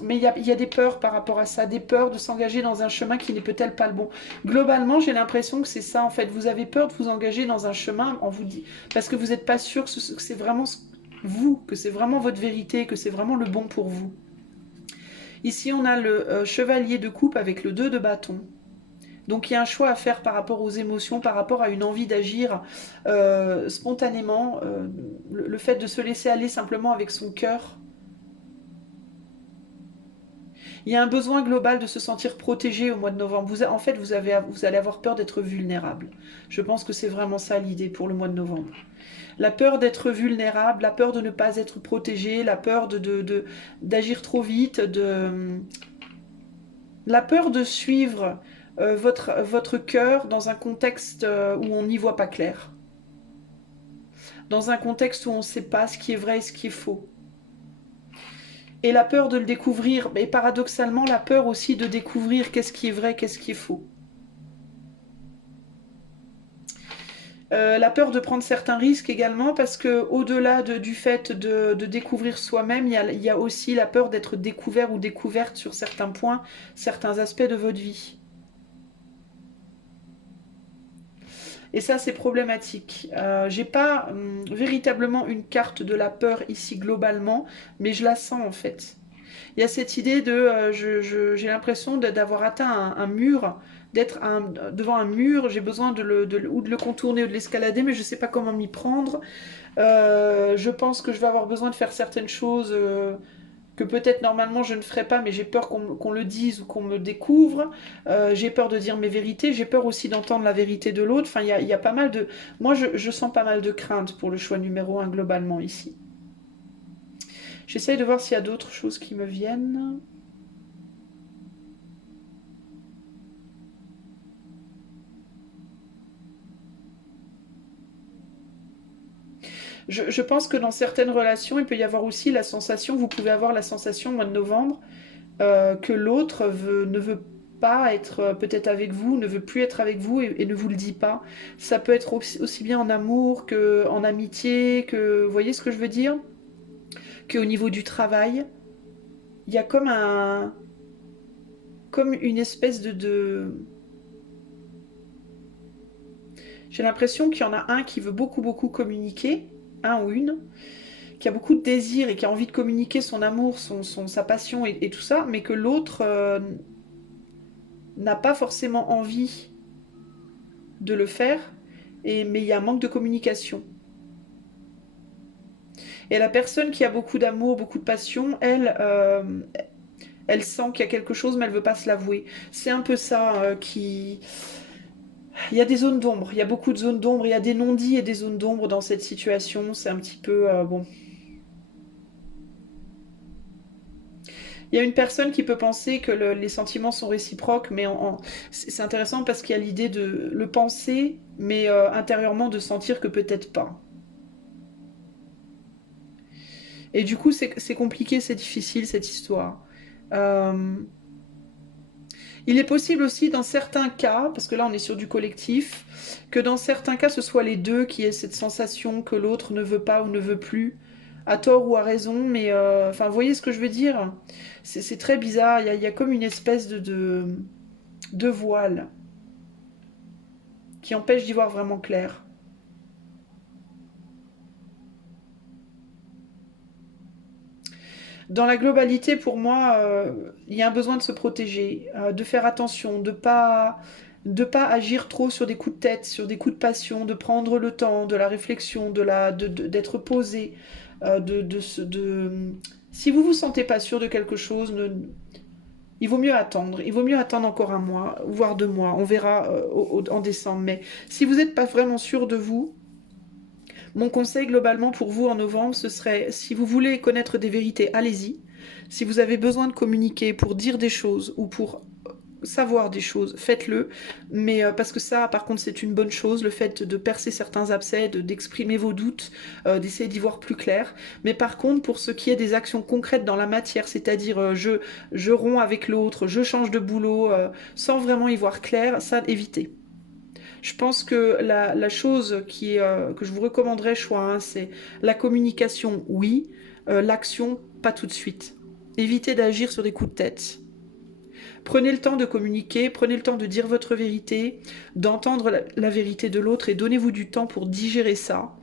il y a des peurs par rapport à ça, des peurs de s'engager dans un chemin qui n'est peut-être pas le bon. Globalement, j'ai l'impression que c'est ça en fait. Vous avez peur de vous engager dans un chemin, on vous dit, parce que vous n'êtes pas sûr que c'est vraiment vous, que c'est vraiment votre vérité, que c'est vraiment le bon pour vous. Ici, on a le chevalier de coupe avec le 2 de bâton. Donc il y a un choix à faire par rapport aux émotions, par rapport à une envie d'agir spontanément, le fait de se laisser aller simplement avec son cœur. Il y a un besoin global de se sentir protégé au mois de novembre. En fait, vous allez avoir peur d'être vulnérable. Je pense que c'est vraiment ça l'idée pour le mois de novembre. La peur d'être vulnérable, la peur de ne pas être protégé, la peur d'agir trop vite, la peur de suivre votre cœur dans un contexte où on n'y voit pas clair. Dans un contexte où on ne sait pas ce qui est vrai et ce qui est faux. Et la peur de le découvrir, et paradoxalement la peur aussi de découvrir qu'est-ce qui est vrai, qu'est-ce qui est faux. La peur de prendre certains risques également, parce que au-delà du fait de découvrir soi-même, il y a aussi la peur d'être découvert ou découverte sur certains points, certains aspects de votre vie. Et ça, c'est problématique. J'ai pas véritablement une carte de la peur ici globalement, mais je la sens en fait. Il y a cette idée de, j'ai l'impression d'avoir atteint un mur, d'être devant un mur, j'ai besoin ou de le contourner ou de l'escalader, mais je ne sais pas comment m'y prendre. Je pense que je vais avoir besoin de faire certaines choses que peut-être normalement je ne ferais pas, mais j'ai peur qu'on le dise ou qu'on me découvre. J'ai peur de dire mes vérités, j'ai peur aussi d'entendre la vérité de l'autre. Enfin, il y a pas mal de... Moi, je sens pas mal de crainte pour le choix numéro 1 globalement ici. J'essaye de voir s'il y a d'autres choses qui me viennent. Je pense que dans certaines relations, il peut y avoir aussi la sensation, vous pouvez avoir la sensation au mois de novembre, que l'autre ne veut pas être peut-être avec vous, ne veut plus être avec vous et ne vous le dit pas. Ça peut être aussi bien en amour qu'en amitié, que vous voyez ce que je veux dire, qu'au niveau du travail. Il y a comme une espèce J'ai l'impression qu'il y en a un qui veut beaucoup beaucoup communiquer, un ou une, qui a beaucoup de désir et qui a envie de communiquer son amour, sa passion et tout ça, mais que l'autre n'a pas forcément envie de le faire, mais il y a un manque de communication. Et la personne qui a beaucoup d'amour, beaucoup de passion, elle sent qu'il y a quelque chose, mais elle veut pas se l'avouer. C'est un peu ça qui... Il y a des zones d'ombre, il y a beaucoup de zones d'ombre, il y a des non-dits et des zones d'ombre dans cette situation, c'est un petit peu... bon. Il y a une personne qui peut penser que les sentiments sont réciproques, mais c'est intéressant parce qu'il y a l'idée de le penser, mais intérieurement de sentir que peut-être pas. Et du coup, c'est compliqué, c'est difficile cette histoire. Euh, il est possible aussi dans certains cas, parce que là on est sur du collectif, que dans certains cas ce soit les deux qui aient cette sensation que l'autre ne veut pas ou ne veut plus, à tort ou à raison, mais enfin vous voyez ce que je veux dire. C'est très bizarre, il y a comme une espèce de voile qui empêche d'y voir vraiment clair. Dans la globalité, pour moi, il y a un besoin de se protéger, de faire attention, de pas agir trop sur des coups de tête, sur des coups de passion, de prendre le temps, de la réflexion, d'être posé, si vous vous sentez pas sûr de quelque chose, il vaut mieux attendre. Il vaut mieux attendre encore un mois, voire 2 mois. On verra en décembre. Mais si vous n'êtes pas vraiment sûr de vous, mon conseil globalement pour vous en novembre, ce serait, si vous voulez connaître des vérités, allez-y. Si vous avez besoin de communiquer pour dire des choses ou pour savoir des choses, faites-le. Mais parce que ça, par contre, c'est une bonne chose, le fait de percer certains abcès, d'exprimer vos doutes, d'essayer d'y voir plus clair. Mais par contre, pour ce qui est des actions concrètes dans la matière, c'est-à-dire je romps avec l'autre, je change de boulot, sans vraiment y voir clair, ça, évitez. Je pense que la chose que je vous recommanderais, choix 1, c'est la communication, oui, l'action, pas tout de suite. Évitez d'agir sur des coups de tête. Prenez le temps de communiquer, prenez le temps de dire votre vérité, d'entendre la vérité de l'autre et donnez-vous du temps pour digérer ça.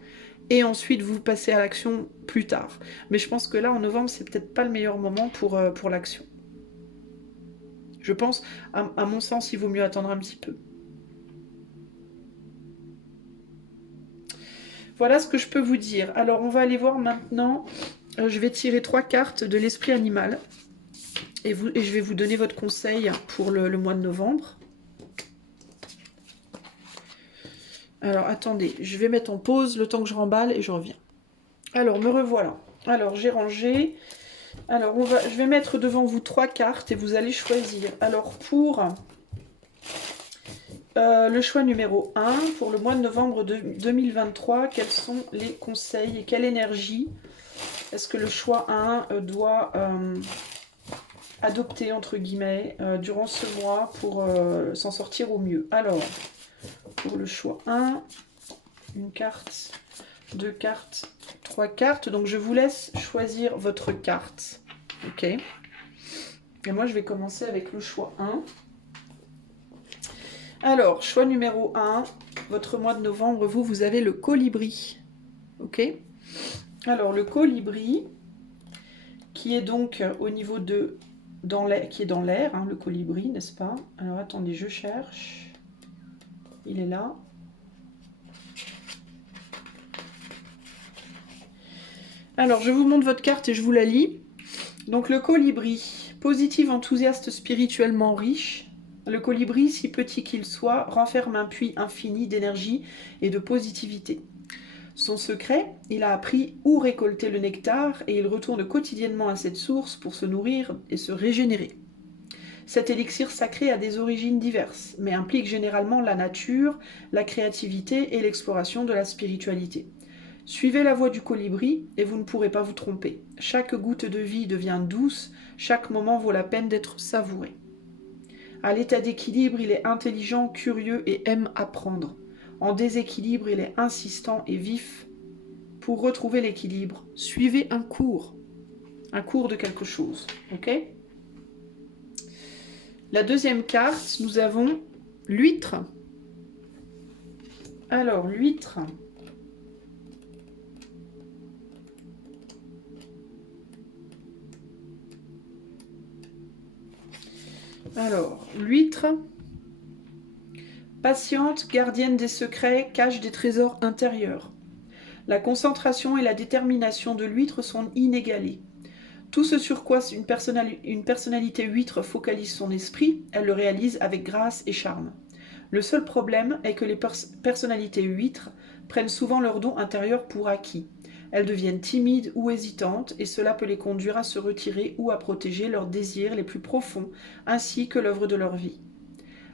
Et ensuite, vous passez à l'action plus tard. Mais je pense que là, en novembre, c'est peut-être pas le meilleur moment pour l'action. Je pense, à mon sens, il vaut mieux attendre un petit peu. Voilà ce que je peux vous dire. Alors, on va aller voir maintenant. Je vais tirer 3 cartes de l'esprit animal. Et je vais vous donner votre conseil pour le mois de novembre. Alors, attendez. Je vais mettre en pause le temps que je remballe et je reviens. Alors, me revoilà. Alors, j'ai rangé. Alors, je vais mettre devant vous 3 cartes et vous allez choisir. Alors, pour le choix numéro 1, pour le mois de novembre 2023, quels sont les conseils et quelle énergie est-ce que le choix 1 doit adopter, entre guillemets, durant ce mois pour s'en sortir au mieux? Alors, pour le choix 1, une carte, 2 cartes, 3 cartes. Donc, je vous laisse choisir votre carte. Ok. Et moi, je vais commencer avec le choix 1. Alors, choix numéro 1, votre mois de novembre, vous avez le colibri. Ok. Alors, le colibri, qui est donc au niveau de... qui est dans l'air, hein, le colibri, n'est-ce pas? Alors, attendez, je cherche. Il est là. Alors, je vous montre votre carte et je vous la lis. Donc, le colibri, positif, enthousiaste, spirituellement riche. Le colibri, si petit qu'il soit, renferme un puits infini d'énergie et de positivité. Son secret, il a appris où récolter le nectar et il retourne quotidiennement à cette source pour se nourrir et se régénérer. Cet élixir sacré a des origines diverses, mais implique généralement la nature, la créativité et l'exploration de la spiritualité. Suivez la voie du colibri et vous ne pourrez pas vous tromper. Chaque goutte de vie devient douce, chaque moment vaut la peine d'être savouré. À l'état d'équilibre, il est intelligent, curieux et aime apprendre. En déséquilibre, il est insistant et vif. Pour retrouver l'équilibre, suivez un cours de quelque chose. Ok? La deuxième carte, nous avons l'huître. Alors, l'huître. Alors, l'huître, patiente, gardienne des secrets, cache des trésors intérieurs. La concentration et la détermination de l'huître sont inégalées. Tout ce sur quoi une personnalité huître focalise son esprit, elle le réalise avec grâce et charme. Le seul problème est que les personnalités huîtres prennent souvent leur don intérieur pour acquis. Elles deviennent timides ou hésitantes et cela peut les conduire à se retirer ou à protéger leurs désirs les plus profonds ainsi que l'œuvre de leur vie.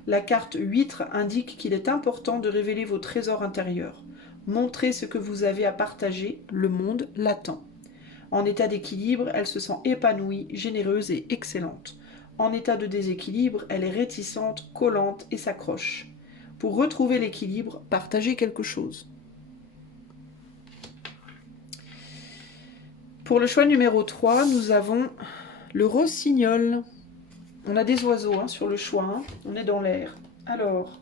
La carte huître indique qu'il est important de révéler vos trésors intérieurs. Montrez ce que vous avez à partager, le monde l'attend. En état d'équilibre, elle se sent épanouie, généreuse et excellente. En état de déséquilibre, elle est réticente, collante et s'accroche. Pour retrouver l'équilibre, partagez quelque chose. Pour le choix numéro 3, nous avons le rossignol. On a des oiseaux sur le choix, on est dans l'air. Alors,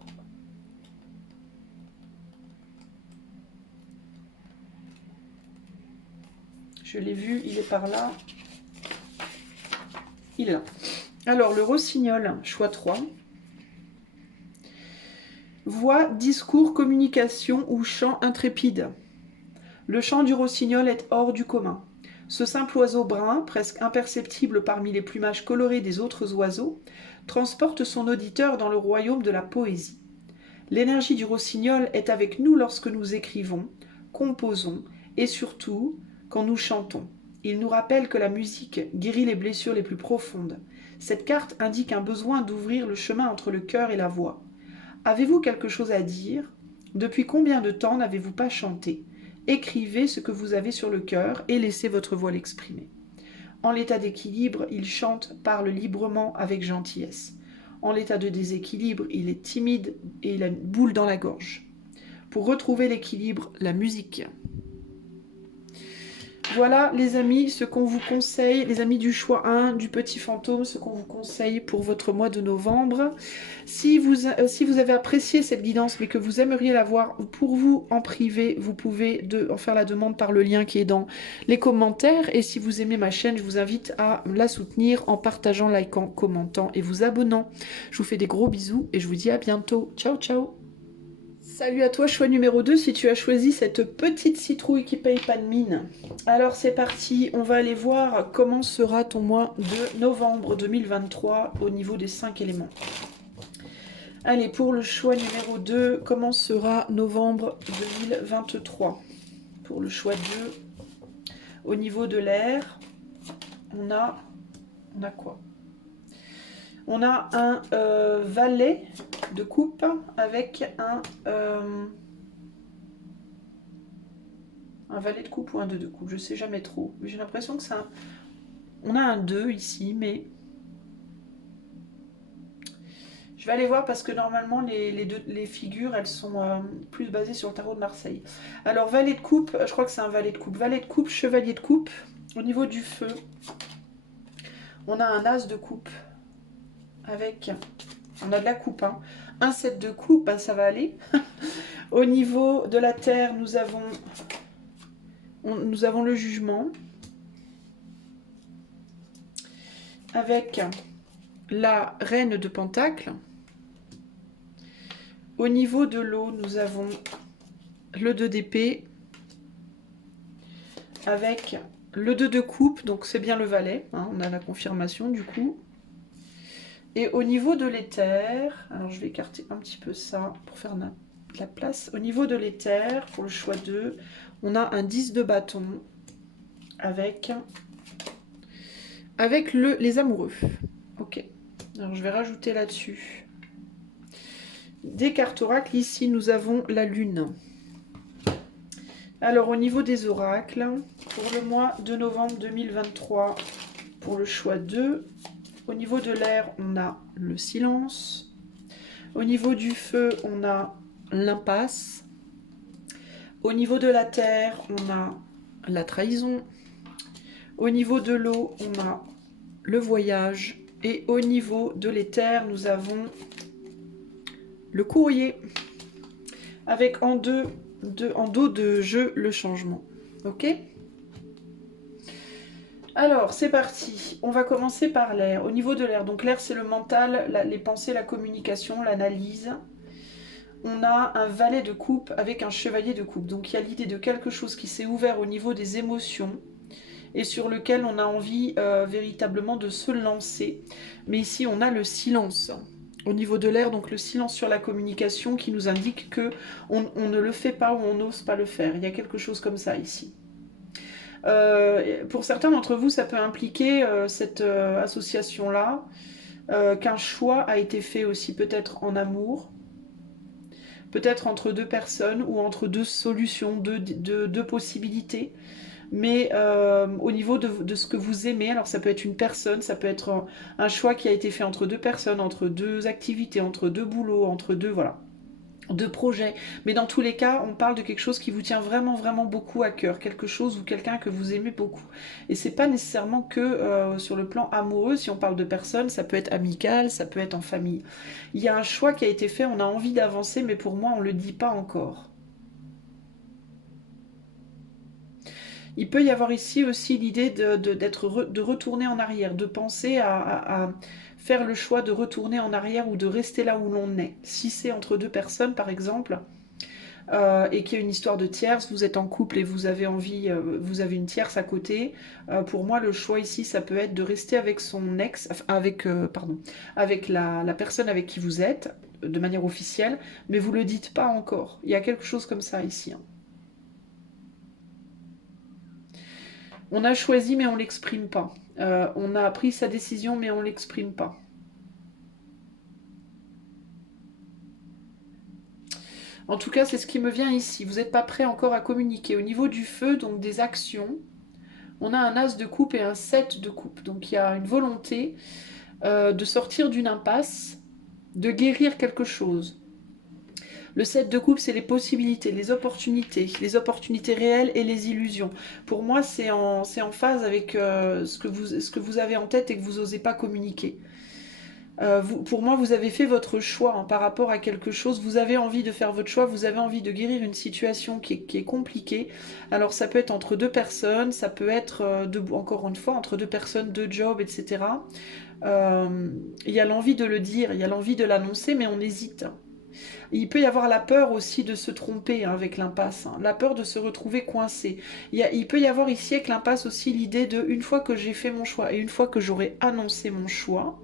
je l'ai vu, il est par là. Il est là. Alors, le rossignol, choix 3. Voix, discours, communication ou chant intrépide. Le chant du rossignol est hors du commun. Ce simple oiseau brun, presque imperceptible parmi les plumages colorés des autres oiseaux, transporte son auditeur dans le royaume de la poésie. L'énergie du rossignol est avec nous lorsque nous écrivons, composons et surtout quand nous chantons. Il nous rappelle que la musique guérit les blessures les plus profondes. Cette carte indique un besoin d'ouvrir le chemin entre le cœur et la voix. Avez-vous quelque chose à dire? Depuis combien de temps n'avez-vous pas chanté? Écrivez ce que vous avez sur le cœur et laissez votre voix l'exprimer. En l'état d'équilibre, il chante, parle librement avec gentillesse. En l'état de déséquilibre, il est timide et il a une boule dans la gorge. Pour retrouver l'équilibre, la musique. Voilà les amis, ce qu'on vous conseille, les amis du choix 1, du petit fantôme, ce qu'on vous conseille pour votre mois de novembre. Si vous avez apprécié cette guidance mais que vous aimeriez la voir pour vous en privé, vous pouvez en faire la demande par le lien qui est dans les commentaires. Et si vous aimez ma chaîne, je vous invite à la soutenir en partageant, likant, commentant et vous abonnant. Je vous fais des gros bisous et je vous dis à bientôt. Ciao, ciao! Salut à toi, choix numéro 2, si tu as choisi cette petite citrouille qui paye pas de mine. Alors c'est parti, on va aller voir comment sera ton mois de novembre 2023 au niveau des 5 éléments. Allez, pour le choix numéro 2, comment sera novembre 2023? Pour le choix 2, au niveau de l'air, on a quoi? On a un valet de coupe avec un valet de coupe ou un 2 de coupe, je sais jamais trop. Mais j'ai l'impression que ça... On a un 2 ici, mais... Je vais aller voir parce que normalement les figures, elles sont plus basées sur le tarot de Marseille. Alors, valet de coupe, je crois que c'est un valet de coupe. Valet de coupe, chevalier de coupe. Au niveau du feu, on a un as de coupe avec... On a de la coupe, hein. Un 7 de coupe, ben ça va aller. Au niveau de la terre, nous avons le jugement. Avec la reine de pentacle. Au niveau de l'eau, nous avons le 2 d'épée. Avec le 2 de coupe, donc c'est bien le valet. Hein, on a la confirmation du coup. Et au niveau de l'éther, alors je vais écarter un petit peu ça pour faire de la place. Au niveau de l'éther, pour le choix 2, on a un 10 de bâton avec les amoureux. Ok, alors je vais rajouter là-dessus des cartes oracles. Ici, nous avons la lune. Alors, au niveau des oracles, pour le mois de novembre 2023, pour le choix 2, au niveau de l'air, on a le silence. Au niveau du feu, on a l'impasse. Au niveau de la terre, on a la trahison. Au niveau de l'eau, on a le voyage. Et au niveau de l'éther, nous avons le courrier. Avec en dos de jeu le changement. Ok ? Alors, c'est parti. On va commencer par l'air. Au niveau de l'air, donc l'air, c'est le mental, les pensées, la communication, l'analyse. On a un valet de coupe avec un chevalier de coupe. Donc, il y a l'idée de quelque chose qui s'est ouvert au niveau des émotions et sur lequel on a envie véritablement de se lancer. Mais ici, on a le silence. Au niveau de l'air, donc le silence sur la communication qui nous indique que on ne le fait pas ou on n'ose pas le faire. Il y a quelque chose comme ça ici. Pour certains d'entre vous, ça peut impliquer cette association-là, qu'un choix a été fait aussi peut-être en amour, peut-être entre deux personnes ou entre deux solutions, deux possibilités. Mais au niveau de ce que vous aimez, alors ça peut être une personne, ça peut être un choix qui a été fait entre deux personnes, entre deux activités, entre deux boulots, entre deux, voilà, deux projets. Mais dans tous les cas, on parle de quelque chose qui vous tient vraiment, vraiment beaucoup à cœur, quelque chose ou quelqu'un que vous aimez beaucoup. Et c'est pas nécessairement que sur le plan amoureux, si on parle de personnes, ça peut être amical, ça peut être en famille. Il y a un choix qui a été fait, on a envie d'avancer, mais pour moi, on le dit pas encore. Il peut y avoir ici aussi l'idée de retourner en arrière, de penser à faire le choix de retourner en arrière ou de rester là où l'on est. Si c'est entre deux personnes, par exemple, et qu'il y a une histoire de tierce, vous êtes en couple et vous avez envie, vous avez une tierce à côté, pour moi, le choix ici, ça peut être de rester avec son ex, avec la personne avec qui vous êtes, de manière officielle, mais vous le dites pas encore. Il y a quelque chose comme ça ici, hein. On a choisi mais on l'exprime pas. On a pris sa décision mais on l'exprime pas. En tout cas, c'est ce qui me vient ici. Vous n'êtes pas prêt encore à communiquer. Au niveau du feu, donc des actions, on a un as de coupe et un 7 de coupe. Donc il y a une volonté de sortir d'une impasse, de guérir quelque chose. Le 7 de coupe, c'est les possibilités, les opportunités réelles et les illusions. Pour moi, c'est en phase avec ce que vous avez en tête et que vous n'osez pas communiquer. Pour moi, vous avez fait votre choix, hein, par rapport à quelque chose. Vous avez envie de faire votre choix, vous avez envie de guérir une situation qui est compliquée. Alors ça peut être entre deux personnes, ça peut être, encore une fois, entre deux personnes, deux jobs, etc. Il y a l'envie de le dire, il y a l'envie de l'annoncer, mais on hésite. Il peut y avoir la peur aussi de se tromper, hein, avec l'impasse, hein, la peur de se retrouver coincé. Il peut y avoir ici avec l'impasse aussi l'idée de, une fois que j'ai fait mon choix et une fois que j'aurai annoncé mon choix,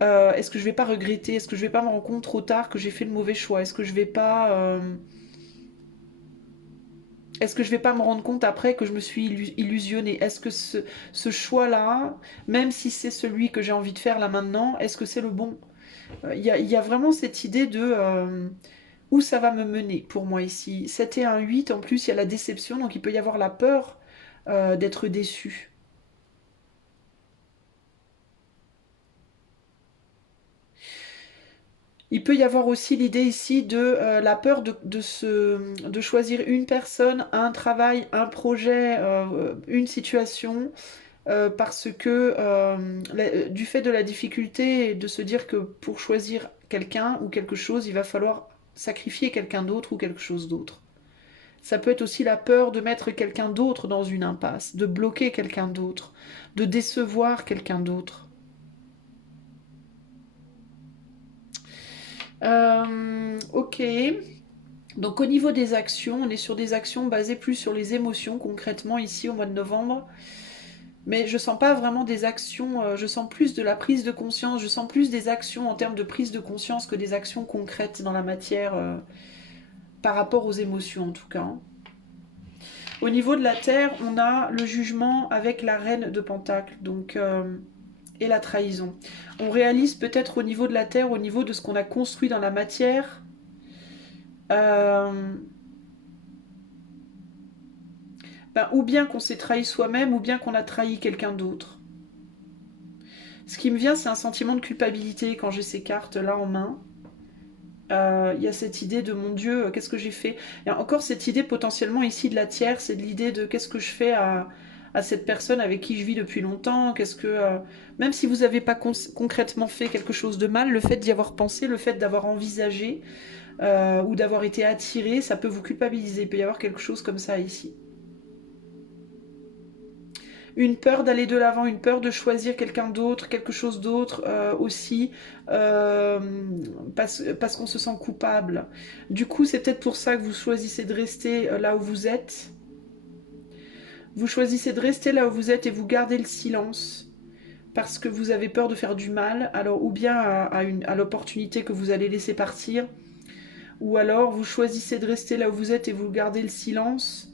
est-ce que je vais pas regretter? Est-ce que je vais pas me rendre compte trop tard que j'ai fait le mauvais choix? Est-ce que je vais pas me rendre compte après que je me suis illusionnée? Est-ce que ce choix-là, même si c'est celui que j'ai envie de faire là maintenant, est-ce que c'est le bon? Il y a vraiment cette idée de où ça va me mener pour moi ici. 7 et un 8, en plus il y a la déception, donc il peut y avoir la peur d'être déçu. Il peut y avoir aussi l'idée ici de la peur de choisir une personne, un travail, un projet, une situation, parce que du fait de la difficulté et de se dire que pour choisir quelqu'un ou quelque chose, il va falloir sacrifier quelqu'un d'autre ou quelque chose d'autre. Ça peut être aussi la peur de mettre quelqu'un d'autre dans une impasse, de bloquer quelqu'un d'autre, de décevoir quelqu'un d'autre. Ok. Donc au niveau des actions, on est sur des actions basées plus sur les émotions concrètement ici au mois de novembre. Mais je sens pas vraiment des actions, je sens plus de la prise de conscience, je sens plus des actions en termes de prise de conscience que des actions concrètes dans la matière, par rapport aux émotions en tout cas, hein. Au niveau de la terre, on a le jugement avec la reine de Pentacle, donc et la trahison. On réalise peut-être au niveau de la terre, au niveau de ce qu'on a construit dans la matière, euh, ou bien qu'on s'est trahi soi-même, ou bien qu'on a trahi quelqu'un d'autre. Ce qui me vient, c'est un sentiment de culpabilité quand j'ai ces cartes-là en main. Il y a cette idée de mon Dieu, qu'est-ce que j'ai fait? Il y a encore cette idée potentiellement ici de la tierce, c'est de l'idée de qu'est-ce que je fais à cette personne avec qui je vis depuis longtemps, même si vous n'avez pas concrètement fait quelque chose de mal, le fait d'y avoir pensé, le fait d'avoir envisagé, ou d'avoir été attiré, ça peut vous culpabiliser. Il peut y avoir quelque chose comme ça ici. Une peur d'aller de l'avant, une peur de choisir quelqu'un d'autre, quelque chose d'autre, aussi, euh, parce qu'on se sent coupable. Du coup, c'est peut-être pour ça que vous choisissez de rester là où vous êtes. Vous choisissez de rester là où vous êtes et vous gardez le silence. parce que vous avez peur de faire du mal, alors ou bien à l'opportunité que vous allez laisser partir, ou alors vous choisissez de rester là où vous êtes et vous gardez le silence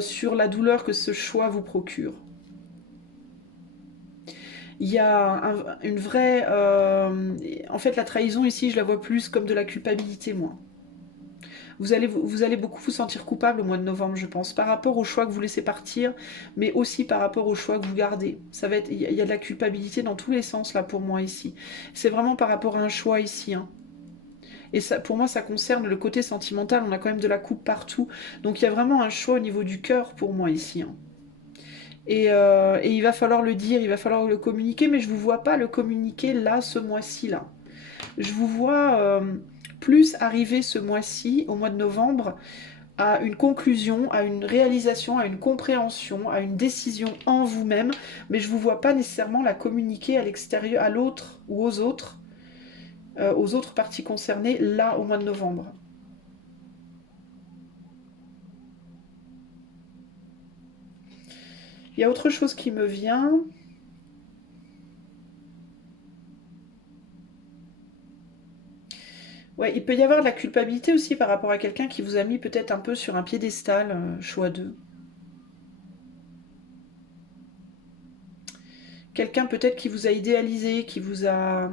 sur la douleur que ce choix vous procure. Il y a une vraie... en fait, la trahison ici, je la vois plus comme de la culpabilité, moi. Vous allez beaucoup vous sentir coupable au mois de novembre, je pense, par rapport au choix que vous laissez partir, mais aussi par rapport au choix que vous gardez. Ça va être, il y a de la culpabilité dans tous les sens là pour moi ici. C'est vraiment par rapport à un choix ici, hein. Et ça, pour moi, ça concerne le côté sentimental. On a quand même de la coupe partout, donc il y a vraiment un choix au niveau du cœur pour moi ici, hein. Et il va falloir le dire, il va falloir le communiquer, mais je vous vois pas le communiquer là, ce mois-ci là. Je vous vois plus arriver ce mois-ci, au mois de novembre, à une conclusion, à une réalisation, à une compréhension, à une décision en vous-même, mais je ne vous vois pas nécessairement la communiquer à l'extérieur, à l'autre ou aux autres parties concernées, là, au mois de novembre. Il y a autre chose qui me vient. Ouais, il peut y avoir de la culpabilité aussi par rapport à quelqu'un qui vous a mis peut-être un peu sur un piédestal, choix 2. Quelqu'un peut-être qui vous a idéalisé, qui vous a...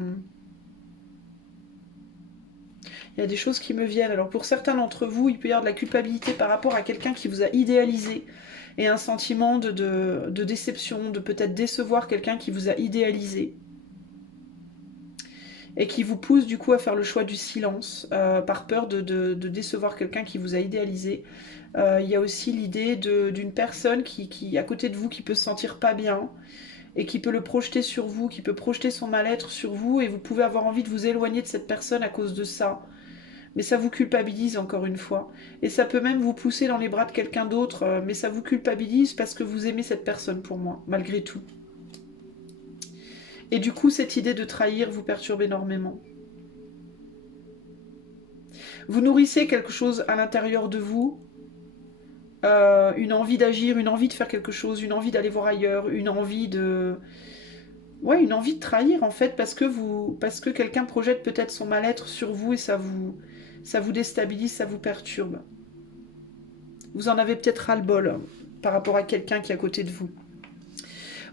Il y a des choses qui me viennent. Alors pour certains d'entre vous, il peut y avoir de la culpabilité par rapport à quelqu'un qui vous a idéalisé et un sentiment de déception, de peut-être décevoir quelqu'un qui vous a idéalisé et qui vous pousse du coup à faire le choix du silence par peur de décevoir quelqu'un qui vous a idéalisé. Il y a aussi l'idée d'une personne qui à côté de vous qui peut se sentir pas bien et qui peut le projeter sur vous, qui peut projeter son mal-être sur vous et vous pouvez avoir envie de vous éloigner de cette personne à cause de ça. Mais ça vous culpabilise encore une fois. Et ça peut même vous pousser dans les bras de quelqu'un d'autre, mais ça vous culpabilise parce que vous aimez cette personne pour moi, malgré tout. Et du coup, cette idée de trahir vous perturbe énormément. Vous nourrissez quelque chose à l'intérieur de vous, une envie d'agir, une envie de faire quelque chose, une envie d'aller voir ailleurs, une envie de... Ouais, une envie de trahir en fait, parce que quelqu'un projette peut-être son mal-être sur vous et ça vous déstabilise, ça vous perturbe. Vous en avez peut-être ras-le-bol par rapport à quelqu'un qui est à côté de vous.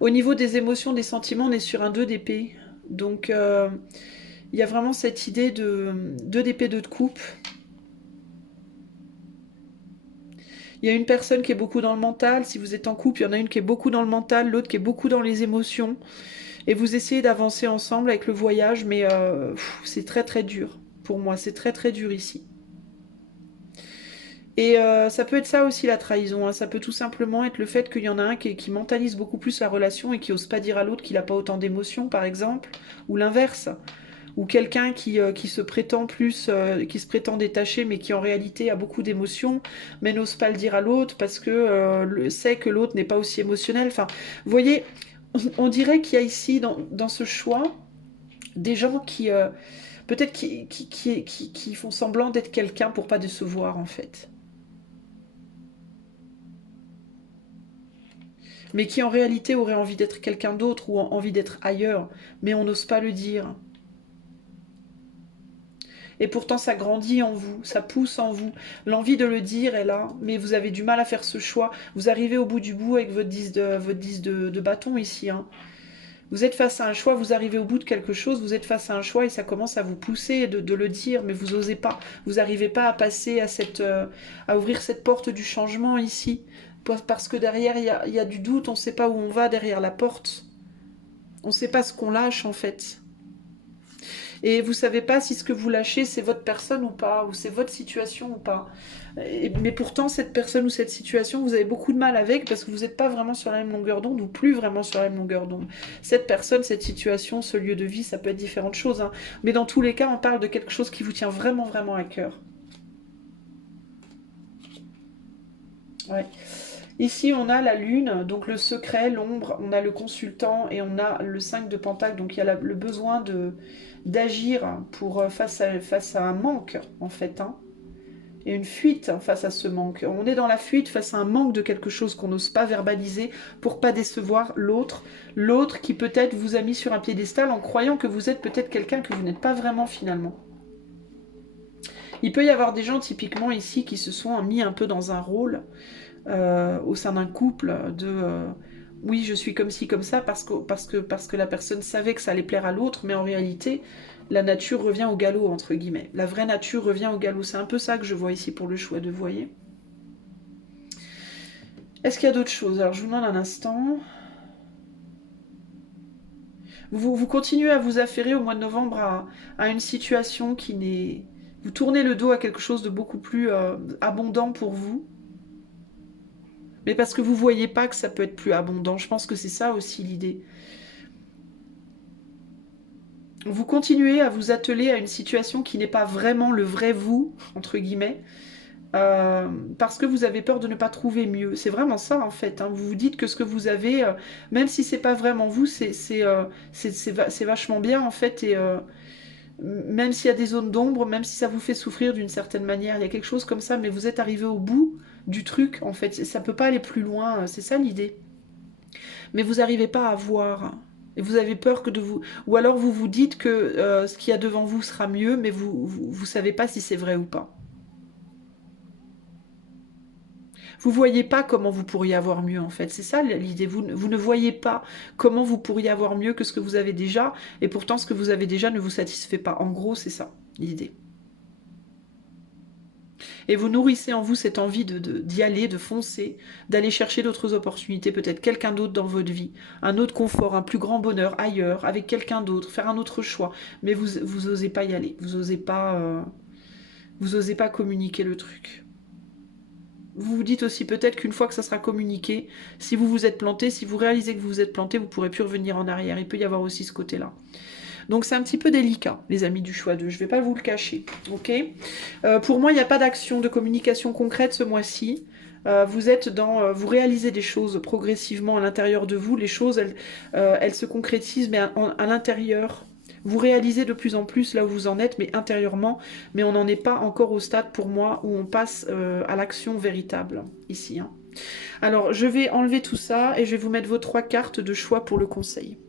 Au niveau des émotions, des sentiments, on est sur un 2 d'épée. Donc, il y a vraiment cette idée de 2 d'épée, 2 de coupe. Il y a une personne qui est beaucoup dans le mental. Si vous êtes en couple, il y en a une qui est beaucoup dans le mental, l'autre qui est beaucoup dans les émotions. Et vous essayez d'avancer ensemble avec le voyage, mais c'est très très dur. Pour moi, c'est très très dur ici. Et ça peut être ça aussi la trahison, hein. Ça peut tout simplement être le fait qu'il y en a un qui mentalise beaucoup plus la relation et qui ose pas dire à l'autre qu'il n'a pas autant d'émotions, par exemple, ou l'inverse. Ou quelqu'un qui se prétend plus, qui se prétend détaché, mais qui en réalité a beaucoup d'émotions, mais n'ose pas le dire à l'autre parce que sait que l'autre n'est pas aussi émotionnel. Enfin, vous voyez, on dirait qu'il y a ici, dans ce choix, des gens qui, peut-être qui font semblant d'être quelqu'un pour pas décevoir, en fait. Mais qui en réalité auraient envie d'être quelqu'un d'autre ou envie d'être ailleurs, mais on n'ose pas le dire. Et pourtant, ça grandit en vous, ça pousse en vous. L'envie de le dire est là, mais vous avez du mal à faire ce choix. Vous arrivez au bout du bout avec votre 10 de bâton ici, hein. Vous êtes face à un choix, vous arrivez au bout de quelque chose, vous êtes face à un choix et ça commence à vous pousser de le dire, mais vous n'osez pas. Vous n'arrivez pas à passer à ouvrir cette porte du changement ici. Parce que derrière, il y a du doute, on ne sait pas où on va derrière la porte. On ne sait pas ce qu'on lâche en fait. Et vous savez pas si ce que vous lâchez, c'est votre personne ou pas, ou c'est votre situation ou pas. Mais pourtant, cette personne ou cette situation, vous avez beaucoup de mal avec parce que vous n'êtes pas vraiment sur la même longueur d'onde ou plus vraiment sur la même longueur d'onde. Cette personne, cette situation, ce lieu de vie, ça peut être différentes choses, hein. Mais dans tous les cas, on parle de quelque chose qui vous tient vraiment, vraiment à cœur. Ouais. Ici, on a la lune, donc le secret, l'ombre, on a le consultant et on a le 5 de pentacle. Donc il y a le besoin d'agir pour face à un manque, en fait, hein. Il y a une fuite face à ce manque. On est dans la fuite face à un manque de quelque chose qu'on n'ose pas verbaliser pour pas décevoir l'autre. L'autre qui peut-être vous a mis sur un piédestal en croyant que vous êtes peut-être quelqu'un que vous n'êtes pas vraiment finalement. Il peut y avoir des gens typiquement ici qui se sont mis un peu dans un rôle au sein d'un couple de oui je suis comme ci comme ça parce que la personne savait que ça allait plaire à l'autre, mais en réalité la nature revient au galop entre guillemets. La vraie nature revient au galop. C'est un peu ça que je vois ici pour le choix de, vous voyez. Est-ce qu'il y a d'autres choses? Alors je vous demande un instant. Vous continuez à vous affairer au mois de novembre à une situation qui n'est... Vous tournez le dos à quelque chose de beaucoup plus abondant pour vous. Mais parce que vous ne voyez pas que ça peut être plus abondant. Je pense que c'est ça aussi l'idée. Vous continuez à vous atteler à une situation qui n'est pas vraiment le vrai vous, entre guillemets, parce que vous avez peur de ne pas trouver mieux. C'est vraiment ça, en fait. Hein. Vous vous dites que ce que vous avez, même si c'est pas vraiment vous, c'est vachement bien, en fait, et même s'il y a des zones d'ombre, même si ça vous fait souffrir d'une certaine manière, il y a quelque chose comme ça, mais vous êtes arrivé au bout du truc, en fait. Ça peut pas aller plus loin, c'est ça l'idée. Mais vous n'arrivez pas à voir. Et vous avez peur que de vous... Ou alors vous vous dites que ce qu'il y a devant vous sera mieux, mais vous savez pas si c'est vrai ou pas. Vous voyez pas comment vous pourriez avoir mieux, en fait. C'est ça l'idée. Vous ne voyez pas comment vous pourriez avoir mieux que ce que vous avez déjà, et pourtant ce que vous avez déjà ne vous satisfait pas. En gros, c'est ça, l'idée. Et vous nourrissez en vous cette envie d'y aller, de foncer, d'aller chercher d'autres opportunités, peut-être quelqu'un d'autre dans votre vie, un autre confort, un plus grand bonheur ailleurs, avec quelqu'un d'autre, faire un autre choix. Mais vous osez pas y aller, vous osez pas communiquer le truc. Vous vous dites aussi peut-être qu'une fois que ça sera communiqué, si vous vous êtes planté, si vous réalisez que vous vous êtes planté, vous pourrez plus revenir en arrière. Il peut y avoir aussi ce côté-là. Donc c'est un petit peu délicat, les amis du choix 2, je ne vais pas vous le cacher. Ok. Pour moi, il n'y a pas d'action de communication concrète ce mois-ci. Vous êtes dans, vous réalisez des choses progressivement à l'intérieur de vous. Les choses, elles se concrétisent, mais à l'intérieur. Vous réalisez de plus en plus là où vous en êtes, mais intérieurement. Mais on n'en est pas encore au stade, pour moi, où on passe à l'action véritable, ici. Hein. Alors, je vais enlever tout ça et je vais vous mettre vos 3 cartes de choix pour le conseil.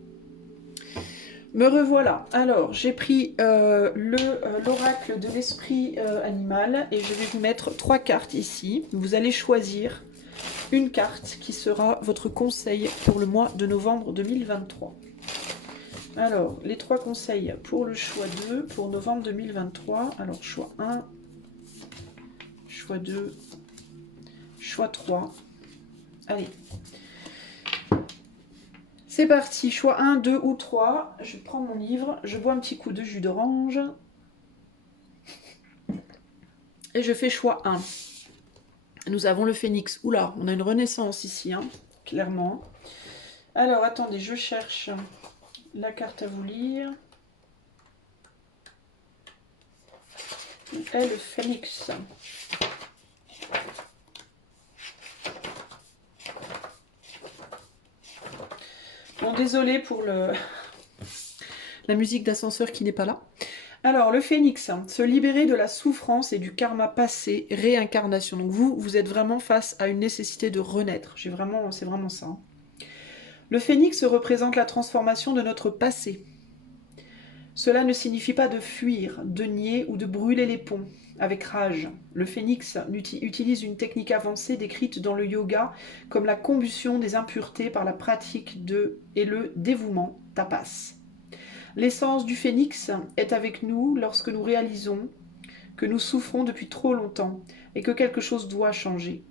Me revoilà. Alors, j'ai pris l'oracle de l'esprit animal et je vais vous mettre 3 cartes ici. Vous allez choisir une carte qui sera votre conseil pour le mois de novembre 2023. Alors, les 3 conseils pour le choix 2 pour novembre 2023. Alors, choix 1, choix 2, choix 3. Allez. C'est parti, choix 1, 2 ou 3. Je prends mon livre, je bois un petit coup de jus d'orange. Et je fais choix 1. Nous avons le phénix. Oula, on a une renaissance ici, hein, clairement. Alors, attendez, je cherche la carte à vous lire. Et le phénix. Bon, désolé pour la musique d'ascenseur qui n'est pas là. Alors, le phénix, se libérer de la souffrance et du karma passé, réincarnation. Donc vous êtes vraiment face à une nécessité de renaître. C'est vraiment ça. Hein. Le phénix représente la transformation de notre passé. Cela ne signifie pas de fuir, de nier ou de brûler les ponts avec rage. Le phénix utilise une technique avancée décrite dans le yoga comme la combustion des impuretés par la pratique et le dévouement, tapas. L'essence du phénix est avec nous lorsque nous réalisons que nous souffrons depuis trop longtemps et que quelque chose doit changer.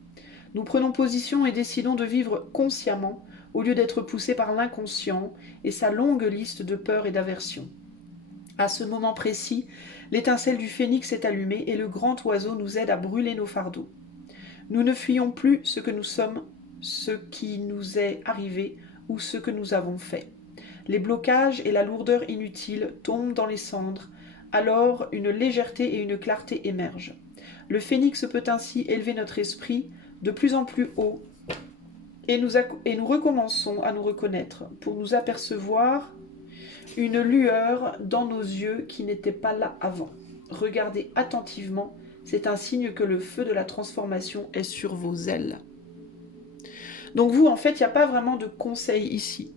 Nous prenons position et décidons de vivre consciemment au lieu d'être poussés par l'inconscient et sa longue liste de peurs et d'aversions. À ce moment précis, l'étincelle du phénix est allumée et le grand oiseau nous aide à brûler nos fardeaux. Nous ne fuyons plus ce que nous sommes, ce qui nous est arrivé ou ce que nous avons fait. Les blocages et la lourdeur inutile tombent dans les cendres, alors une légèreté et une clarté émergent. Le phénix peut ainsi élever notre esprit de plus en plus haut et nous recommençons à nous reconnaître pour nous apercevoir une lueur dans nos yeux qui n'était pas là avant. Regardez attentivement C'est un signe que le feu de la transformation est sur vos ailes. Donc vous, en fait, il n'y a pas vraiment de conseil ici.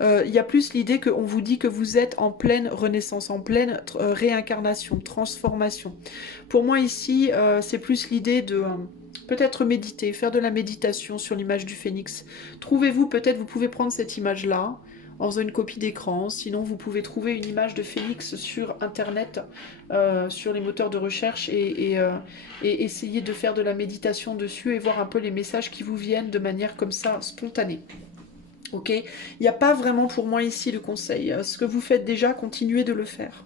Il y a plus l'idée qu'on vous dit que vous êtes en pleine renaissance, en pleine réincarnation, transformation. Pour moi ici, c'est plus l'idée de peut-être méditer, faire de la méditation sur l'image du phénix. Trouvez-vous, peut-être vous pouvez prendre cette image-là, en faisant une copie d'écran. Sinon, vous pouvez trouver une image de phénix sur Internet, sur les moteurs de recherche, et essayer de faire de la méditation dessus et voir un peu les messages qui vous viennent de manière comme ça, spontanée. Ok, il n'y a pas vraiment pour moi ici de conseil. Ce que vous faites déjà, continuez de le faire,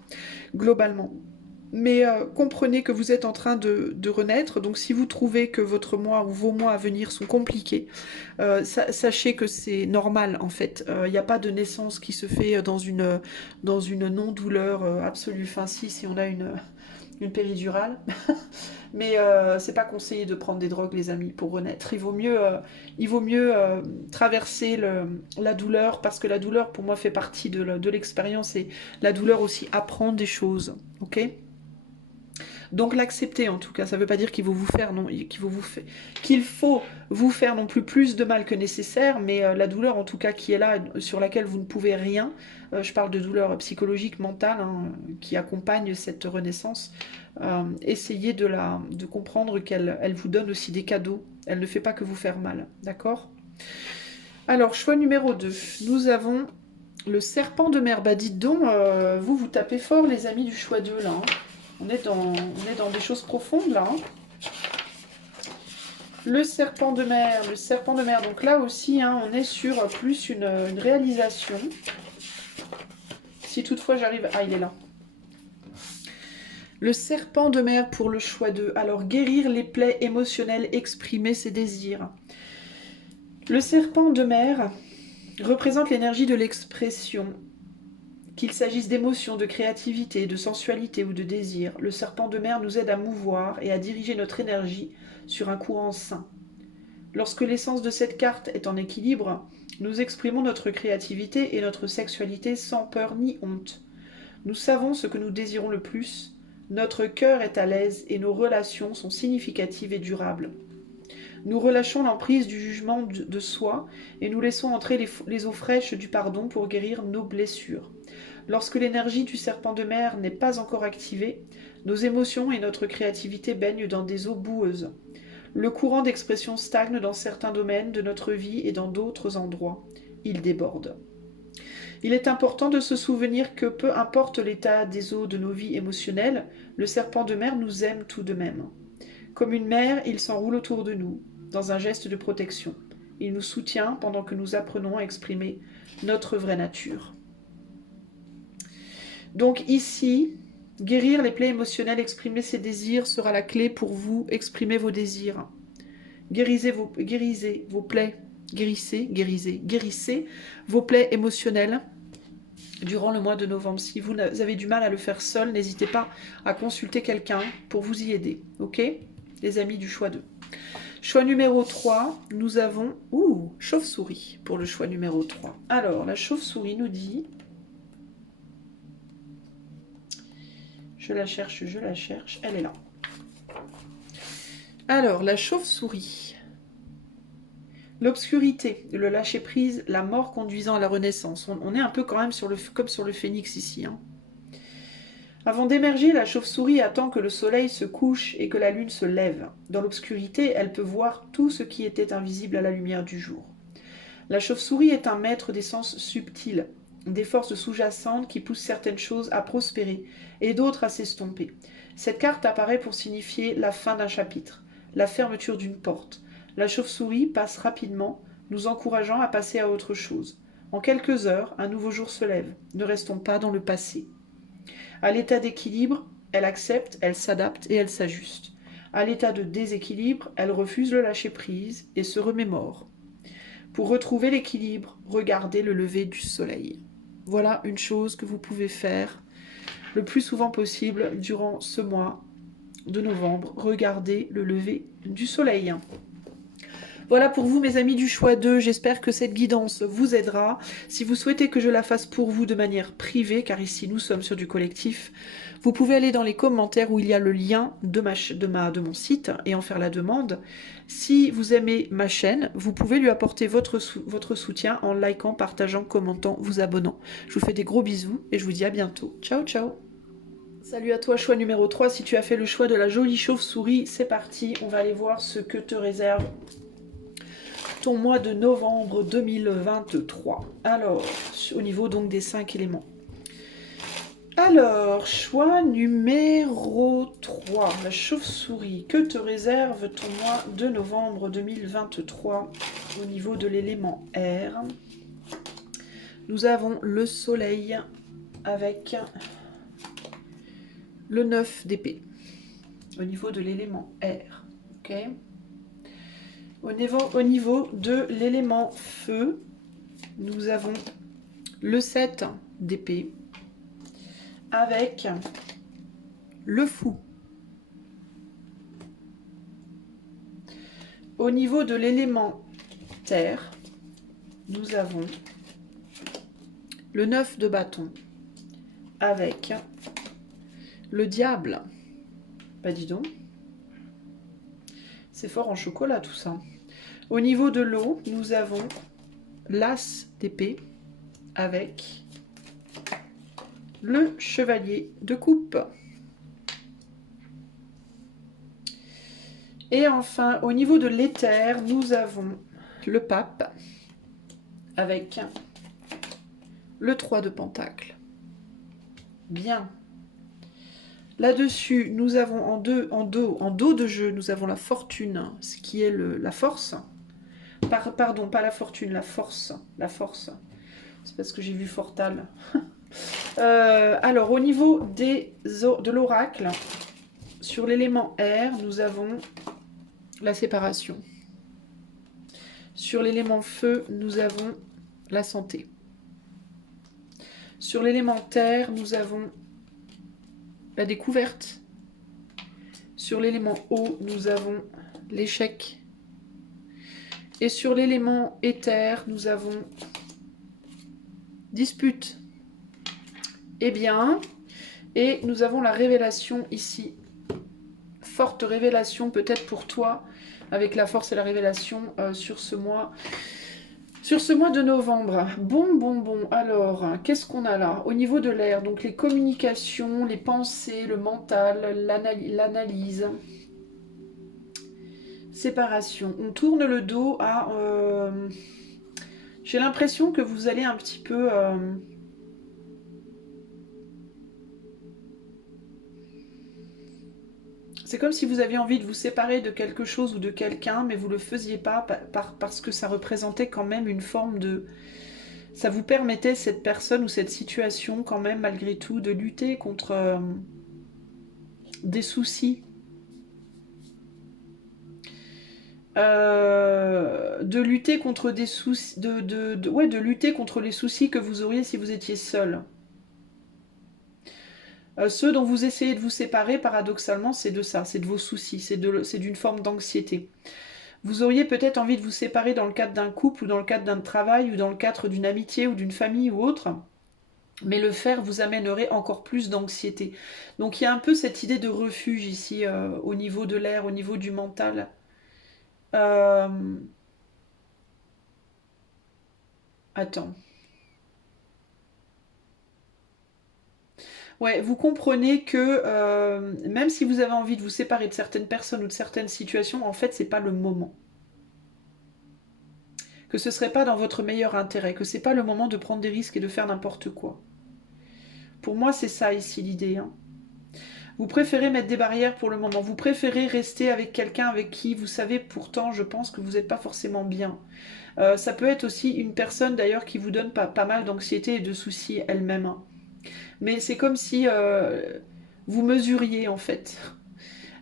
globalement. Mais comprenez que vous êtes en train de renaître, donc si vous trouvez que votre mois ou vos mois à venir sont compliqués, sachez que c'est normal en fait. Il n'y a pas de naissance qui se fait dans une non-douleur absolue. Enfin si on a une péridurale. Mais c'est pas conseillé de prendre des drogues, les amis, pour renaître. Il vaut mieux traverser la douleur, parce que la douleur, pour moi, fait partie de l'expérience, et la douleur aussi apprend des choses. Ok ? Donc l'accepter en tout cas, ça ne veut pas dire qu'il faut vous faire non plus de mal que nécessaire, mais la douleur en tout cas qui est là, sur laquelle vous ne pouvez rien, je parle de douleur psychologique, mentale, hein, qui accompagne cette renaissance, essayez de comprendre qu'elle vous donne aussi des cadeaux, elle ne fait pas que vous faire mal, d'accord ? Alors, choix numéro 2, nous avons le serpent de mer. Bah dites donc, vous tapez fort les amis du choix 2 là, hein. On est dans des choses profondes là. Hein. Le serpent de mer, Donc là aussi, hein, on est sur plus une réalisation. Si toutefois j'arrive... Ah, il est là. Le serpent de mer pour le choix 2. Alors, guérir les plaies émotionnelles, exprimer ses désirs. Le serpent de mer représente l'énergie de l'expression. Qu'il s'agisse d'émotions, de créativité, de sensualité ou de désir, le serpent de mer nous aide à mouvoir et à diriger notre énergie sur un courant sain. Lorsque l'essence de cette carte est en équilibre, nous exprimons notre créativité et notre sexualité sans peur ni honte. Nous savons ce que nous désirons le plus, notre cœur est à l'aise et nos relations sont significatives et durables. Nous relâchons l'emprise du jugement de soi et nous laissons entrer les eaux fraîches du pardon pour guérir nos blessures. Lorsque l'énergie du serpent de mer n'est pas encore activée, nos émotions et notre créativité baignent dans des eaux boueuses. Le courant d'expression stagne dans certains domaines de notre vie et dans d'autres endroits. Il déborde. Il est important de se souvenir que peu importe l'état des eaux de nos vies émotionnelles, le serpent de mer nous aime tout de même. Comme une mère, il s'enroule autour de nous, dans un geste de protection. Il nous soutient pendant que nous apprenons à exprimer notre vraie nature. Donc ici, guérir les plaies émotionnelles, exprimer ses désirs sera la clé pour vous exprimer vos désirs. Guérissez vos plaies, guérissez vos plaies émotionnelles durant le mois de novembre. Si vous avez du mal à le faire seul, n'hésitez pas à consulter quelqu'un pour vous y aider. Ok ? Les amis du choix 2. Choix numéro 3, nous avons... chauve-souris pour le choix numéro 3. Alors, la chauve-souris nous dit... Je la cherche, elle est là. Alors, la chauve-souris. L'obscurité, le lâcher-prise, la mort conduisant à la renaissance. On est un peu quand même comme sur le phénix ici. Hein. Avant d'émerger, la chauve-souris attend que le soleil se couche et que la lune se lève. Dans l'obscurité, elle peut voir tout ce qui était invisible à la lumière du jour. La chauve-souris est un maître des sens subtils, des forces sous-jacentes qui poussent certaines choses à prospérer et d'autres à s'estomper. Cette carte apparaît pour signifier la fin d'un chapitre, la fermeture d'une porte. La chauve-souris passe rapidement, nous encourageant à passer à autre chose. En quelques heures, un nouveau jour se lève. Ne restons pas dans le passé. À l'état d'équilibre, elle accepte, elle s'adapte et elle s'ajuste. À l'état de déséquilibre, elle refuse le lâcher-prise et se remémore. Pour retrouver l'équilibre, regardez le lever du soleil. Voilà une chose que vous pouvez faire le plus souvent possible durant ce mois de novembre. Regardez le lever du soleil. Voilà pour vous mes amis du choix 2, j'espère que cette guidance vous aidera. Si vous souhaitez que je la fasse pour vous de manière privée, car ici nous sommes sur du collectif, vous pouvez aller dans les commentaires où il y a le lien de mon site et en faire la demande. Si vous aimez ma chaîne, vous pouvez lui apporter votre soutien en likant, partageant, commentant, vous abonnant. Je vous fais des gros bisous et je vous dis à bientôt. Ciao ciao. Salut à toi, choix numéro 3. Si tu as fait le choix de la jolie chauve-souris, c'est parti. On va aller voir ce que te réserve ton mois de novembre 2023. Alors, au niveau donc des 5 éléments. Alors, choix numéro 3, la chauve-souris. Que te réserve ton mois de novembre 2023 au niveau de l'élément air? Nous avons le soleil avec le 9 d'épée au niveau de l'élément air. Ok. Au niveau de l'élément feu, nous avons le 7 d'épée avec le fou. Au niveau de l'élément terre, nous avons le 9 de bâton avec le diable. Bah dis donc, c'est fort en chocolat tout ça. Au niveau de l'eau, nous avons l'as d'épée avec le chevalier de coupe. Et enfin, au niveau de l'éther, nous avons le pape avec le 3 de pentacle. Bien. Là-dessus, nous avons en dos de jeu, nous avons la fortune, ce qui est la force. Pardon, pas la fortune, la force. La force. C'est parce que j'ai vu Fortal. Alors, au niveau de l'oracle, sur l'élément air, nous avons la séparation. Sur l'élément feu, nous avons la santé. Sur l'élément terre, nous avons la découverte. Sur l'élément eau, nous avons l'échec. Et sur l'élément éther, nous avons dispute. Eh bien, et nous avons la révélation ici. Forte révélation peut-être pour toi, avec la force et la révélation sur ce mois de novembre. Bon. Alors, qu'est-ce qu'on a là? Au niveau de l'air, donc les communications, les pensées, le mental, l'analyse. Séparation. On tourne le dos à... j'ai l'impression que vous allez un petit peu... C'est comme si vous aviez envie de vous séparer de quelque chose ou de quelqu'un, mais vous ne le faisiez pas parce que ça représentait quand même une forme de... Ça vous permettait, cette personne ou cette situation, quand même, malgré tout, de lutter contre des soucis. De lutter contre des soucis... de lutter contre les soucis que vous auriez si vous étiez seul. Ceux dont vous essayez de vous séparer, paradoxalement, c'est de ça, c'est de vos soucis, c'est d'une forme d'anxiété. Vous auriez peut-être envie de vous séparer dans le cadre d'un couple, ou dans le cadre d'un travail, ou dans le cadre d'une amitié, ou d'une famille, ou autre, mais le faire vous amènerait encore plus d'anxiété. Donc il y a un peu cette idée de refuge ici, au niveau de l'air, au niveau du mental. Attends. Ouais, vous comprenez que même si vous avez envie de vous séparer de certaines personnes ou de certaines situations, en fait, c'est pas le moment. Que ce serait pas dans votre meilleur intérêt, que c'est pas le moment de prendre des risques et de faire n'importe quoi. Pour moi, c'est ça ici l'idée. Hein. Vous préférez mettre des barrières pour le moment. Vous préférez rester avec quelqu'un avec qui vous savez pourtant, je pense que vous n'êtes pas forcément bien. Ça peut être aussi une personne d'ailleurs qui vous donne pas mal d'anxiété et de soucis elle-même. Hein. Mais c'est comme si vous mesuriez en fait.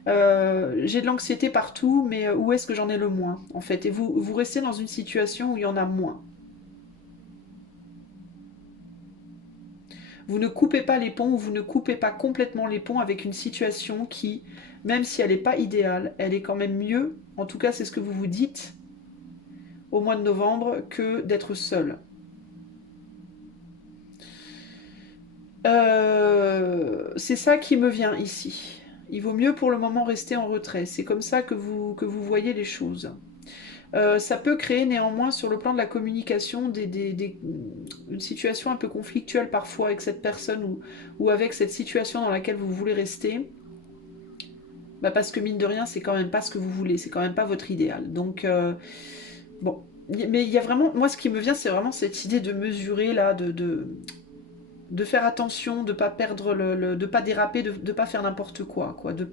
J'ai de l'anxiété partout, mais où est-ce que j'en ai le moins en fait? Et vous restez dans une situation où il y en a moins. Vous ne coupez pas les ponts ou vous ne coupez pas complètement les ponts avec une situation qui, même si elle n'est pas idéale, elle est quand même mieux, en tout cas c'est ce que vous vous dites, au mois de novembre que d'être seul. C'est ça qui me vient ici. Il vaut mieux pour le moment rester en retrait. C'est comme ça que vous voyez les choses. Ça peut créer néanmoins sur le plan de la communication une situation un peu conflictuelle parfois avec cette personne ou avec cette situation dans laquelle vous voulez rester. Bah parce que mine de rien, c'est quand même pas ce que vous voulez, c'est quand même pas votre idéal. Donc, bon. Mais il y a vraiment, moi ce qui me vient, c'est vraiment cette idée de mesurer là, de faire attention, de pas perdre de pas déraper, de pas faire n'importe quoi, de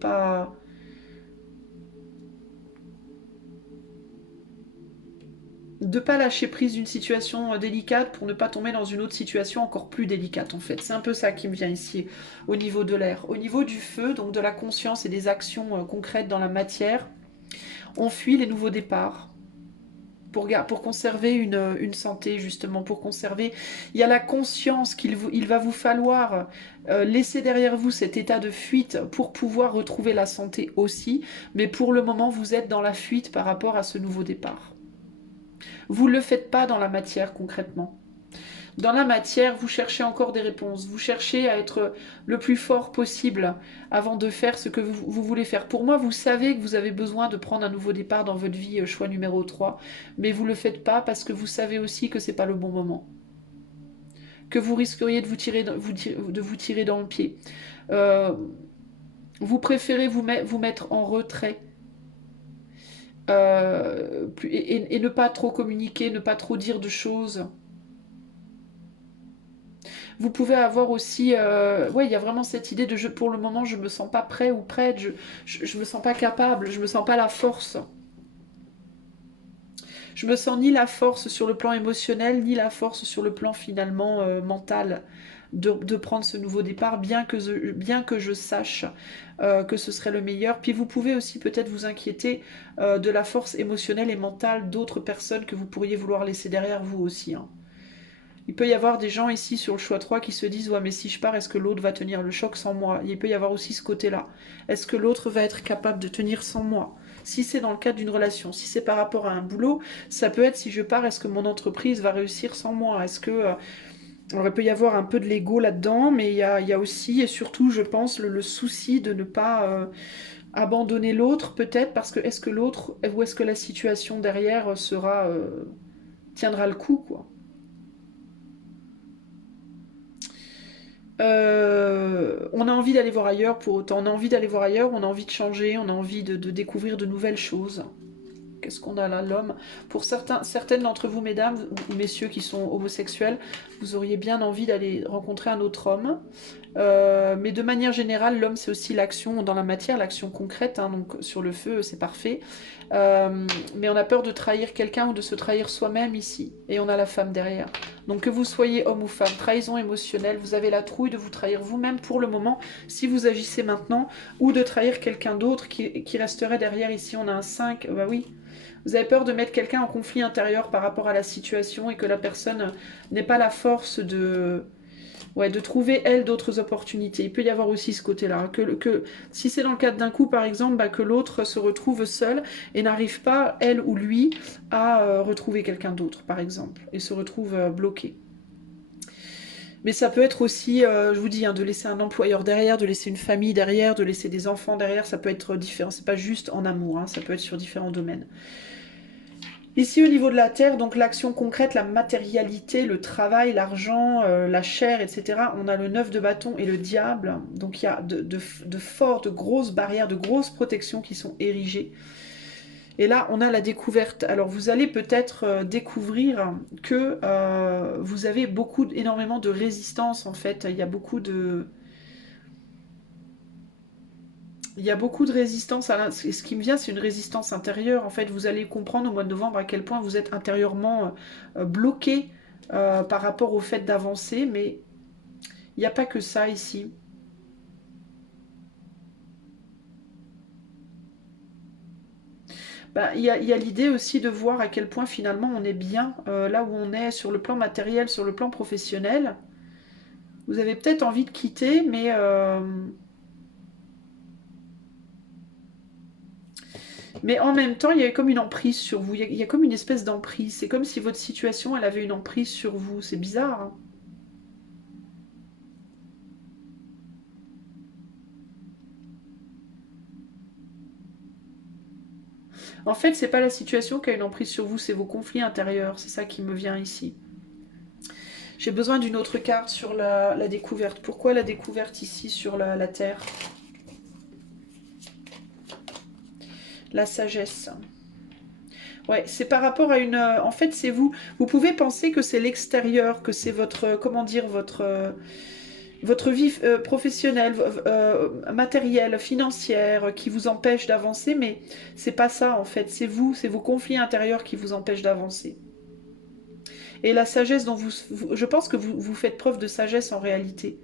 pas lâcher prise d'une situation délicate pour ne pas tomber dans une autre situation encore plus délicate en fait. C'est un peu ça qui me vient ici au niveau de l'air. Au niveau du feu, donc de la conscience et des actions concrètes dans la matière, on fuit les nouveaux départs. Pour conserver une santé, justement, pour conserver... Il y a la conscience il va vous falloir laisser derrière vous cet état de fuite pour pouvoir retrouver la santé aussi, mais pour le moment, vous êtes dans la fuite par rapport à ce nouveau départ. Vous ne le faites pas dans la matière concrètement. Dans la matière, vous cherchez encore des réponses. Vous cherchez à être le plus fort possible avant de faire ce que vous voulez faire. Pour moi, vous savez que vous avez besoin de prendre un nouveau départ dans votre vie, choix numéro 3, mais vous ne le faites pas parce que vous savez aussi que ce n'est pas le bon moment. Que vous risqueriez de vous tirer dans le pied. Euh, vous préférez vous mettre en retrait et ne pas trop communiquer, ne pas trop dire de choses. Vous pouvez avoir aussi, ouais, il y a vraiment cette idée de pour le moment, je me sens pas prêt ou prête, je me sens pas capable, je me sens pas la force. Je me sens ni la force sur le plan émotionnel, ni la force sur le plan finalement mental de prendre ce nouveau départ, bien que je sache que ce serait le meilleur. Puis vous pouvez aussi peut-être vous inquiéter de la force émotionnelle et mentale d'autres personnes que vous pourriez vouloir laisser derrière vous aussi, hein. Il peut y avoir des gens ici sur le choix 3 qui se disent ouais mais si je pars, est-ce que l'autre va tenir le choc sans moi? Il peut y avoir aussi ce côté-là. Est-ce que l'autre va être capable de tenir sans moi? Si c'est dans le cadre d'une relation, si c'est par rapport à un boulot, ça peut être si je pars, est-ce que mon entreprise va réussir sans moi? Est-ce que... alors il peut y avoir un peu de l'ego là-dedans, mais il y a aussi et surtout, je pense, le souci de ne pas abandonner l'autre peut-être parce que est-ce que l'autre ou est-ce que la situation derrière tiendra le coup quoi. On a envie d'aller voir ailleurs pour autant. On a envie d'aller voir ailleurs, on a envie de changer, on a envie de découvrir de nouvelles choses. Qu'est-ce qu'on a là, l'homme? Pour certaines d'entre vous, mesdames ou messieurs qui sont homosexuels, vous auriez bien envie d'aller rencontrer un autre homme. Mais de manière générale, l'homme, c'est aussi l'action dans la matière, l'action concrète. Hein, donc sur le feu, c'est parfait. Mais on a peur de trahir quelqu'un ou de se trahir soi-même ici. Et on a la femme derrière. Donc que vous soyez homme ou femme, trahison émotionnelle, vous avez la trouille de vous trahir vous-même pour le moment, si vous agissez maintenant, ou de trahir quelqu'un d'autre qui resterait derrière. Ici, on a un 5. Bah oui. Vous avez peur de mettre quelqu'un en conflit intérieur par rapport à la situation et que la personne n'ait pas la force ouais, de trouver, elle, d'autres opportunités. Il peut y avoir aussi ce côté-là. Hein, que si c'est dans le cadre d'un coup, par exemple, bah, que l'autre se retrouve seul et n'arrive pas, elle ou lui, à retrouver quelqu'un d'autre, par exemple, et se retrouve bloqué. Mais ça peut être aussi, je vous dis, hein, de laisser un employeur derrière, de laisser une famille derrière, de laisser des enfants derrière, ça peut être différent. C'est pas juste en amour, hein, ça peut être sur différents domaines. Ici, au niveau de la terre, donc l'action concrète, la matérialité, le travail, l'argent, la chair, etc. On a le 9 de bâton et le diable. Donc il y a de fortes, de grosses barrières, de grosses protections qui sont érigées. Et là, on a la découverte. Alors vous allez peut-être découvrir que vous avez énormément de résistance en fait. Il y a beaucoup de résistance. Ce qui me vient, c'est une résistance intérieure. En fait, vous allez comprendre au mois de novembre à quel point vous êtes intérieurement bloqué par rapport au fait d'avancer. Mais il n'y a pas que ça ici. Bah, il y a l'idée aussi de voir à quel point finalement on est bien là où on est sur le plan matériel, sur le plan professionnel. Vous avez peut-être envie de quitter, mais Mais en même temps, il y a comme une emprise sur vous. Il y a comme une espèce d'emprise. C'est comme si votre situation, elle avait une emprise sur vous. C'est bizarre, hein. En fait, c'est pas la situation qui a une emprise sur vous, c'est vos conflits intérieurs. C'est ça qui me vient ici. J'ai besoin d'une autre carte sur la découverte. Pourquoi la découverte ici sur la Terre? La sagesse. Ouais, c'est par rapport à une... en fait, c'est vous. Vous pouvez penser que c'est l'extérieur, que c'est votre... comment dire, votre vie professionnelle, matérielle, financière qui vous empêche d'avancer, mais c'est pas ça en fait. C'est vous, c'est vos conflits intérieurs qui vous empêchent d'avancer. Et la sagesse dont je pense que vous faites preuve de sagesse en réalité.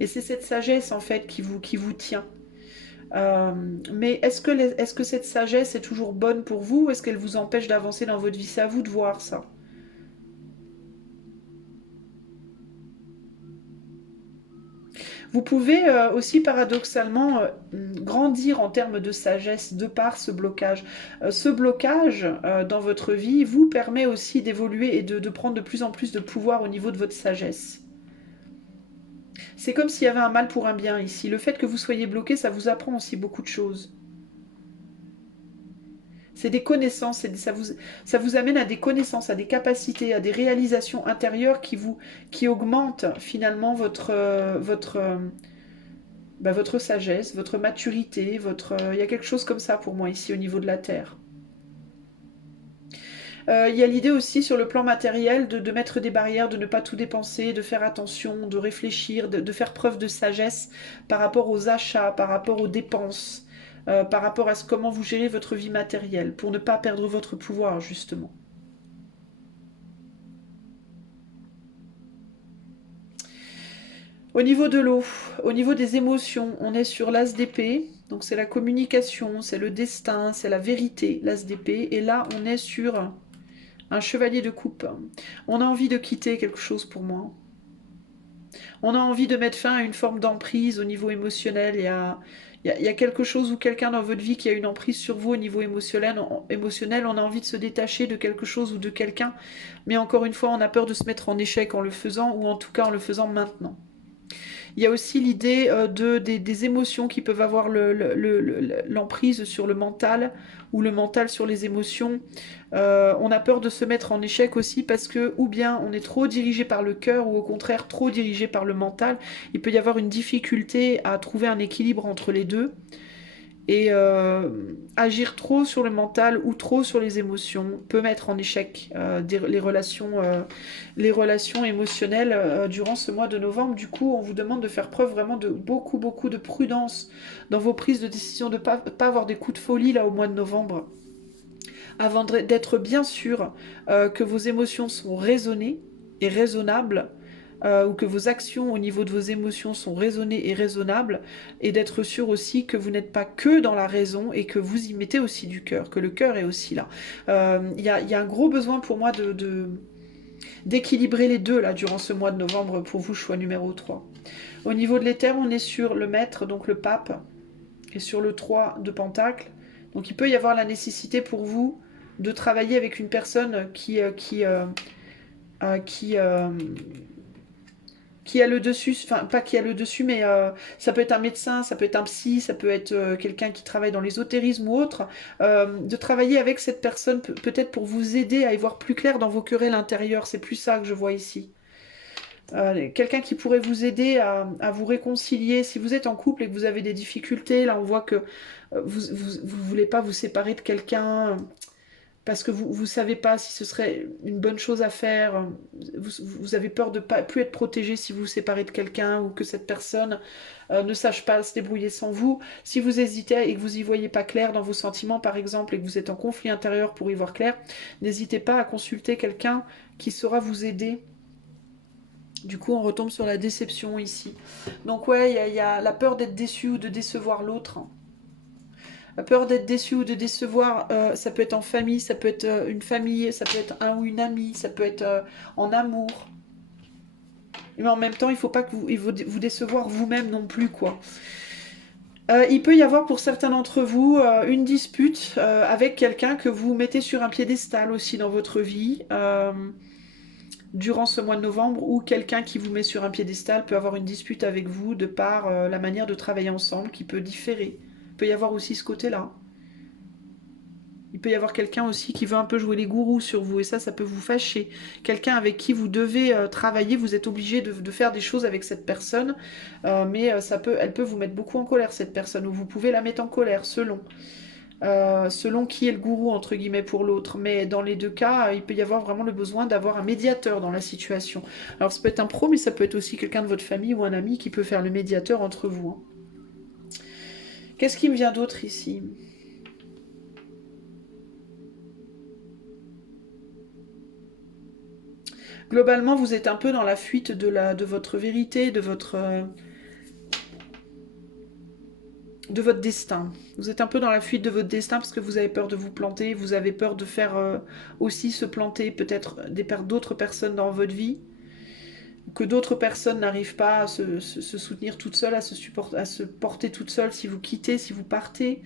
Et c'est cette sagesse en fait qui vous tient. Euh, mais est-ce que cette sagesse est toujours bonne pour vous ou est-ce qu'elle vous empêche d'avancer dans votre vie? C'est à vous de voir ça. Vous pouvez aussi paradoxalement grandir en termes de sagesse de par ce blocage. Ce blocage dans votre vie vous permet aussi d'évoluer et de prendre de plus en plus de pouvoir au niveau de votre sagesse. C'est comme s'il y avait un mal pour un bien ici. Le fait que vous soyez bloqué, ça vous apprend aussi beaucoup de choses. C'est des connaissances, ça vous amène à des connaissances, à des capacités, à des réalisations intérieures qui augmentent finalement votre sagesse, votre maturité, il y a quelque chose comme ça pour moi ici au niveau de la Terre. Il y a l'idée aussi sur le plan matériel de mettre des barrières, de ne pas tout dépenser, de faire attention, de réfléchir, de faire preuve de sagesse par rapport aux achats, par rapport aux dépenses, par rapport à comment vous gérez votre vie matérielle, pour ne pas perdre votre pouvoir justement. Au niveau de l'eau, au niveau des émotions, on est sur l'as d'épée. Donc c'est la communication, c'est le destin, c'est la vérité, l'as d'épée. Et là, on est sur un chevalier de coupe. On a envie de quitter quelque chose pour moi. On a envie de mettre fin à une forme d'emprise au niveau émotionnel. Il y a quelque chose ou quelqu'un dans votre vie qui a une emprise sur vous au niveau émotionnel. On a envie de se détacher de quelque chose ou de quelqu'un. Mais encore une fois, on a peur de se mettre en échec en le faisant ou en tout cas en le faisant maintenant. Il y a aussi l'idée des émotions qui peuvent avoir l'emprise sur le mental ou le mental sur les émotions. On a peur de se mettre en échec aussi parce que ou bien on est trop dirigé par le cœur ou au contraire trop dirigé par le mental. Il peut y avoir une difficulté à trouver un équilibre entre les deux. Et agir trop sur le mental ou trop sur les émotions peut mettre en échec les relations émotionnelles durant ce mois de novembre. Du coup, on vous demande de faire preuve vraiment de beaucoup, beaucoup de prudence dans vos prises de décision, de ne pas avoir des coups de folie là au mois de novembre, avant d'être bien sûr que vos émotions sont raisonnées et raisonnables, ou que vos actions au niveau de vos émotions sont raisonnées et raisonnables, et d'être sûr aussi que vous n'êtes pas que dans la raison et que vous y mettez aussi du cœur, que le cœur est aussi là. Il y a un gros besoin pour moi d'équilibrer les deux là durant ce mois de novembre pour vous, choix numéro 3. Au niveau de l'éther, on est sur le maître, donc le pape, et sur le 3 de pentacle. Donc il peut y avoir la nécessité pour vous de travailler avec une personne qui a le dessus, enfin pas qui a le dessus, mais ça peut être un médecin, ça peut être un psy, ça peut être quelqu'un qui travaille dans l'ésotérisme ou autre, de travailler avec cette personne peut-être pour vous aider à y voir plus clair dans vos querelles intérieures, c'est plus ça que je vois ici. Quelqu'un qui pourrait vous aider à vous réconcilier. Si vous êtes en couple et que vous avez des difficultés, là on voit que vous voulez pas vous séparer de quelqu'un parce que vous savez pas si ce serait une bonne chose à faire. Vous avez peur de pas plus être protégé si vous vous séparez de quelqu'un ou que cette personne ne sache pas se débrouiller sans vous. Si vous hésitez et que vous y voyez pas clair dans vos sentiments par exemple et que vous êtes en conflit intérieur pour y voir clair, n'hésitez pas à consulter quelqu'un qui saura vous aider. Du coup, on retombe sur la déception ici. Donc ouais, il y a la peur d'être déçu ou de décevoir l'autre. La peur d'être déçu ou de décevoir, ça peut être en famille, ça peut être une famille, ça peut être un ou une amie, ça peut être en amour. Mais en même temps, il ne faut pas que vous décevoir vous-même non plus, quoi. Il peut y avoir pour certains d'entre vous une dispute avec quelqu'un que vous mettez sur un piédestal aussi dans votre vie durant ce mois de novembre, ou quelqu'un qui vous met sur un piédestal peut avoir une dispute avec vous de par la manière de travailler ensemble qui peut différer. Il peut y avoir aussi ce côté-là. Il peut y avoir quelqu'un aussi qui veut un peu jouer les gourous sur vous, et ça peut vous fâcher. Quelqu'un avec qui vous devez travailler, vous êtes obligé de faire des choses avec cette personne, mais elle peut vous mettre beaucoup en colère, cette personne, ou vous pouvez la mettre en colère, selon qui est le gourou, entre guillemets, pour l'autre. Mais dans les deux cas, il peut y avoir vraiment le besoin d'avoir un médiateur dans la situation. Alors ça peut être un pro, mais ça peut être aussi quelqu'un de votre famille ou un ami qui peut faire le médiateur entre vous, hein. Qu'est-ce qui me vient d'autre ici? Globalement, vous êtes un peu dans la fuite de votre vérité, de votre destin. Vous êtes un peu dans la fuite de votre destin parce que vous avez peur de vous planter, vous avez peur de faire aussi se planter peut-être d'autres personnes dans votre vie, que d'autres personnes n'arrivent pas à se soutenir toutes seules, à se porter toutes seules si vous quittez, si vous partez.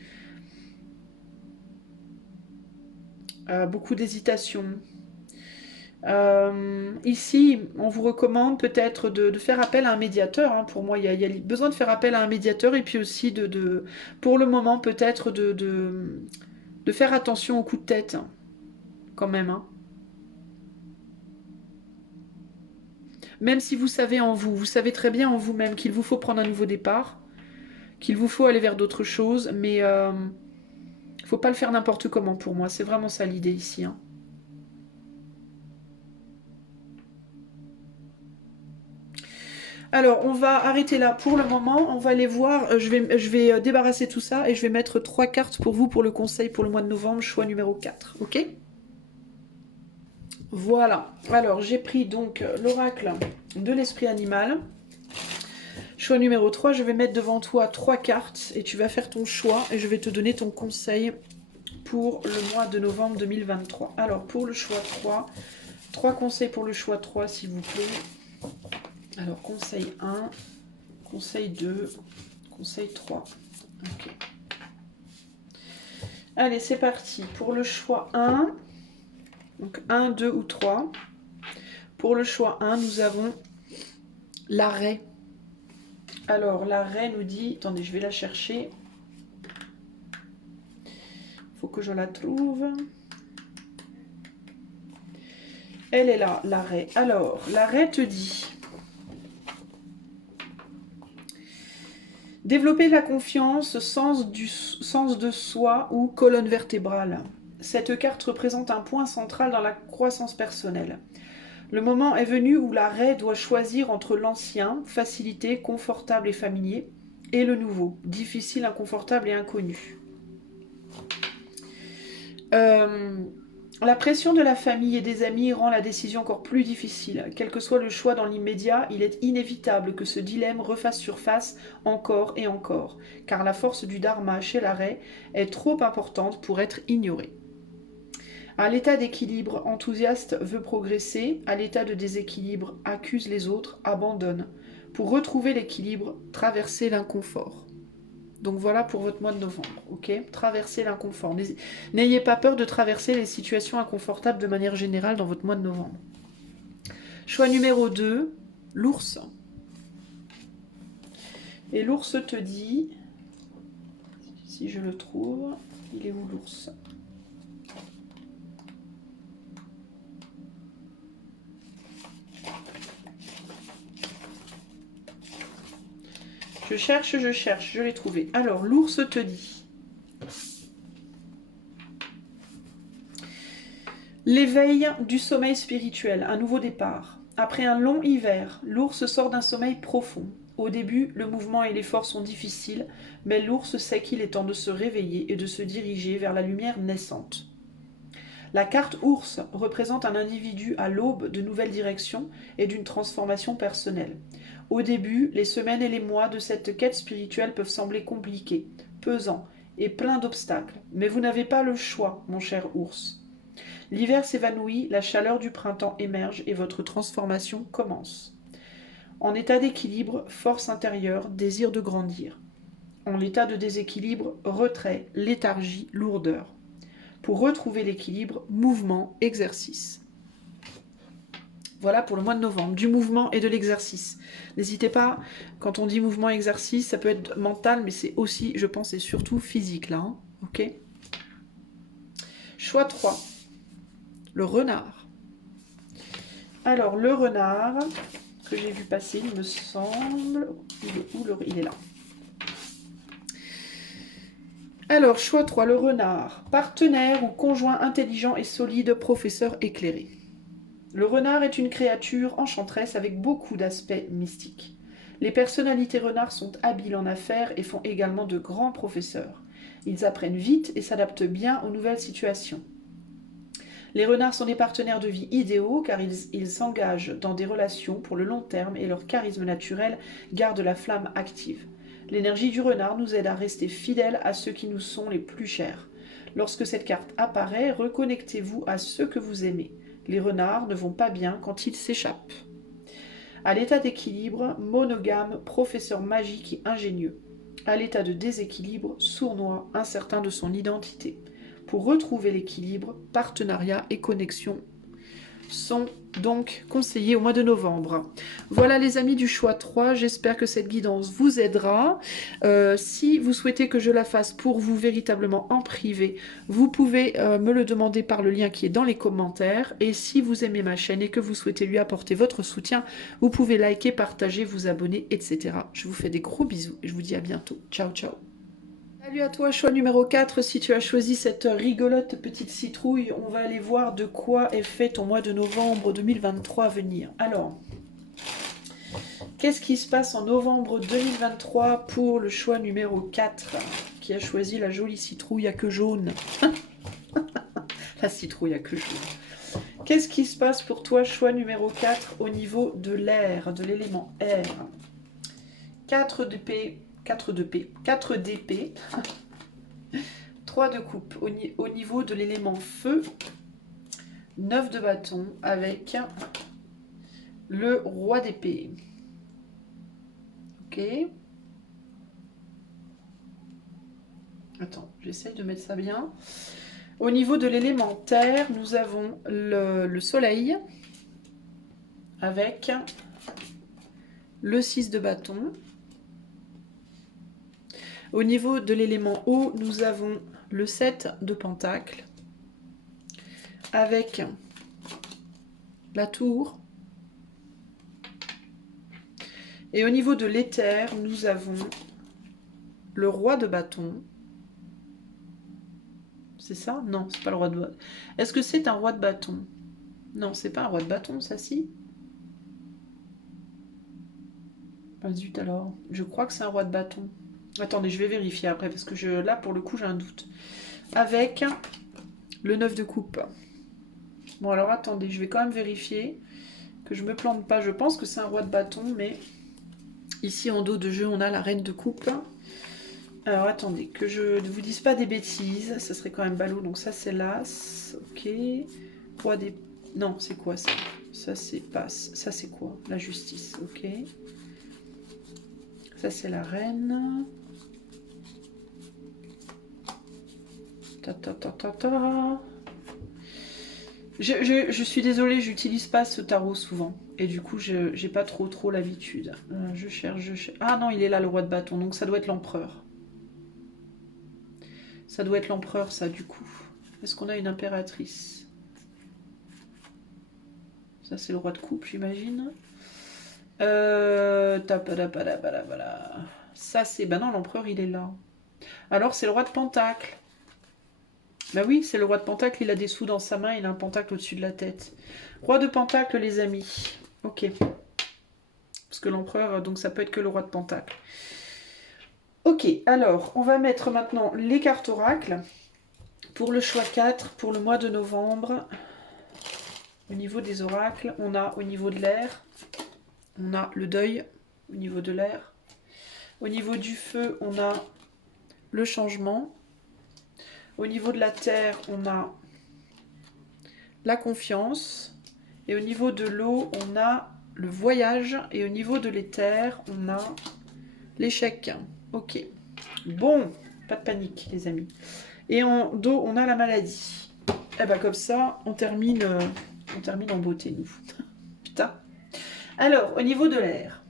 Beaucoup d'hésitation. Ici, on vous recommande peut-être de faire appel à un médiateur, hein. Pour moi, il y a besoin de faire appel à un médiateur, et puis aussi pour le moment, peut-être de faire attention aux coups de tête, hein, quand même, hein. Même si vous savez vous savez très bien en vous-même qu'il vous faut prendre un nouveau départ, qu'il vous faut aller vers d'autres choses, mais faut pas le faire n'importe comment pour moi. C'est vraiment ça l'idée ici, hein. Alors, on va arrêter là pour le moment. On va aller voir. Je vais débarrasser tout ça et je vais mettre 3 cartes pour vous pour le conseil pour le mois de novembre, choix numéro 4. Ok? Voilà. Alors, j'ai pris donc l'oracle de l'esprit animal. Choix numéro 3, je vais mettre devant toi 3 cartes et tu vas faire ton choix et je vais te donner ton conseil pour le mois de novembre 2023. Alors, pour le choix 3 conseils pour le choix 3, s'il vous plaît. Alors, conseil 1, conseil 2, conseil 3. Ok. Allez, c'est parti. Pour le choix 1, donc 1, 2 ou 3. Pour le choix 1, nous avons l'arrêt. Alors, l'arrêt nous dit... Attendez, je vais la chercher. Il faut que je la trouve. Elle est là, l'arrêt. Alors, l'arrêt te dit... Développer la confiance, sens de soi ou colonne vertébrale. Cette carte représente un point central dans la croissance personnelle. Le moment est venu où l'arrêt doit choisir entre l'ancien, facilité, confortable et familier, et le nouveau, difficile, inconfortable et inconnu. La pression de la famille et des amis rend la décision encore plus difficile. Quel que soit le choix dans l'immédiat, il est inévitable que ce dilemme refasse surface encore et encore, car la force du dharma chez l'arrêt est trop importante pour être ignorée. À l'état d'équilibre, enthousiaste veut progresser, à l'état de déséquilibre, accuse les autres, abandonne. Pour retrouver l'équilibre, traverser l'inconfort. Donc voilà pour votre mois de novembre, ok? Traverser l'inconfort. N'ayez pas peur de traverser les situations inconfortables de manière générale dans votre mois de novembre. Choix numéro 2, l'ours. Et l'ours te dit, si je le trouve, il est où l'ours ? Je cherche, je l'ai trouvé. Alors, l'ours te dit... L'éveil du sommeil spirituel, un nouveau départ. Après un long hiver, l'ours sort d'un sommeil profond. Au début, le mouvement et l'effort sont difficiles, mais l'ours sait qu'il est temps de se réveiller et de se diriger vers la lumière naissante. La carte ours représente un individu à l'aube de nouvelles directions et d'une transformation personnelle. Au début, les semaines et les mois de cette quête spirituelle peuvent sembler compliqués, pesants et pleins d'obstacles, mais vous n'avez pas le choix, mon cher ours. L'hiver s'évanouit, la chaleur du printemps émerge et votre transformation commence. En état d'équilibre, force intérieure, désir de grandir. en l'état de déséquilibre, retrait, léthargie, lourdeur. Pour retrouver l'équilibre, mouvement, exercice. Voilà pour le mois de novembre, du mouvement et de l'exercice. N'hésitez pas, quand on dit mouvement et exercice, ça peut être mental, mais c'est aussi, je pense, et surtout physique là. Hein, ok. Choix 3. Le renard. Alors, le renard, que j'ai vu passer, il me semble... Il est où il est là. Alors, choix 3, le renard. Partenaire ou conjoint intelligent et solide, professeur éclairé. Le renard est une créature enchanteresse avec beaucoup d'aspects mystiques. Les personnalités renards sont habiles en affaires et font également de grands professeurs. Ils apprennent vite et s'adaptent bien aux nouvelles situations. Les renards sont des partenaires de vie idéaux car ils s'engagent dans des relations pour le long terme et leur charisme naturel garde la flamme active. L'énergie du renard nous aide à rester fidèles à ceux qui nous sont les plus chers. Lorsque cette carte apparaît, reconnectez-vous à ceux que vous aimez. Les renards ne vont pas bien quand ils s'échappent. À l'état d'équilibre, monogame, professeur magique et ingénieux. À l'état de déséquilibre, sournois, incertain de son identité. Pour retrouver l'équilibre, partenariat et connexion sont donc conseillés au mois de novembre. Voilà les amis du choix 3, j'espère que cette guidance vous aidera. Si vous souhaitez que je la fasse pour vous véritablement en privé, vous pouvez me le demander par le lien qui est dans les commentaires. Et si vous aimez ma chaîne et que vous souhaitez lui apporter votre soutien, vous pouvez liker, partager, vous abonner, etc. Je vous fais des gros bisous et je vous dis à bientôt. Ciao, ciao. Salut à toi, choix numéro 4, si tu as choisi cette rigolote petite citrouille, on va aller voir de quoi est fait ton mois de novembre 2023 à venir. Alors, qu'est-ce qui se passe en novembre 2023 pour le choix numéro 4, qui a choisi la jolie citrouille à queue jaune? La citrouille à queue jaune. Qu'est-ce qui se passe pour toi, choix numéro 4, au niveau de l'air, de l'élément air? 4 d'épée. 4 d'épée, 4 d'épée, 3 de coupe au niveau de l'élément feu, 9 de bâton avec le roi d'épée. Ok. Attends, j'essaye de mettre ça bien. Au niveau de l'élément terre, nous avons le soleil avec le 6 de bâton. Au niveau de l'élément eau, nous avons le 7 de pentacle avec la tour. Et au niveau de l'éther, nous avons le roi de bâton. C'est ça? Non, c'est pas le roi de bâton. Est-ce que c'est un roi de bâton? Non, c'est pas un roi de bâton, ça si? Ah, zut alors. Je crois que c'est un roi de bâton. Attendez, je vais vérifier après, parce que là, pour le coup, j'ai un doute. Avec le 9 de coupe. Bon, alors attendez, je vais quand même vérifier que je me plante pas. Je pense que c'est un roi de bâton, mais ici, en dos de jeu, on a la reine de coupe. Alors, attendez, que je ne vous dise pas des bêtises. Ça serait quand même ballot. Donc ça, c'est l'as. Ok. Roi des... Non, c'est quoi ça? Ça, c'est passe. Ça, c'est quoi? La justice. Ok. Ça, c'est la reine. Ta ta ta ta ta. Je suis désolée, j'utilise pas ce tarot souvent. Et du coup, j'ai pas trop l'habitude. Je cherche. Ah non, il est là, le roi de bâton. Donc ça doit être l'empereur. Ça doit être l'empereur, ça, du coup. Est-ce qu'on a une impératrice? Ça, c'est le roi de coupe, j'imagine. Ça, c'est... Bah non, l'empereur, il est là. Alors, c'est le roi de pentacle. Bah oui, c'est le roi de pentacle, il a des sous dans sa main, il a un pentacle au-dessus de la tête. Roi de pentacle, les amis. Ok. Parce que l'empereur, donc ça peut être que le roi de pentacle. Ok, alors, on va mettre maintenant les cartes oracles. Pour le choix 4, pour le mois de novembre, au niveau des oracles, on a au niveau de l'air, on a le deuil, au niveau de l'air. Au niveau du feu, on a le changement. Au niveau de la terre, on a la confiance. Et au niveau de l'eau, on a le voyage. Et au niveau de l'éther, on a l'échec. Ok. Bon, pas de panique, les amis. Et en dos, on a la maladie. Et ben comme ça, on termine en beauté, nous. Putain. Alors, au niveau de l'air.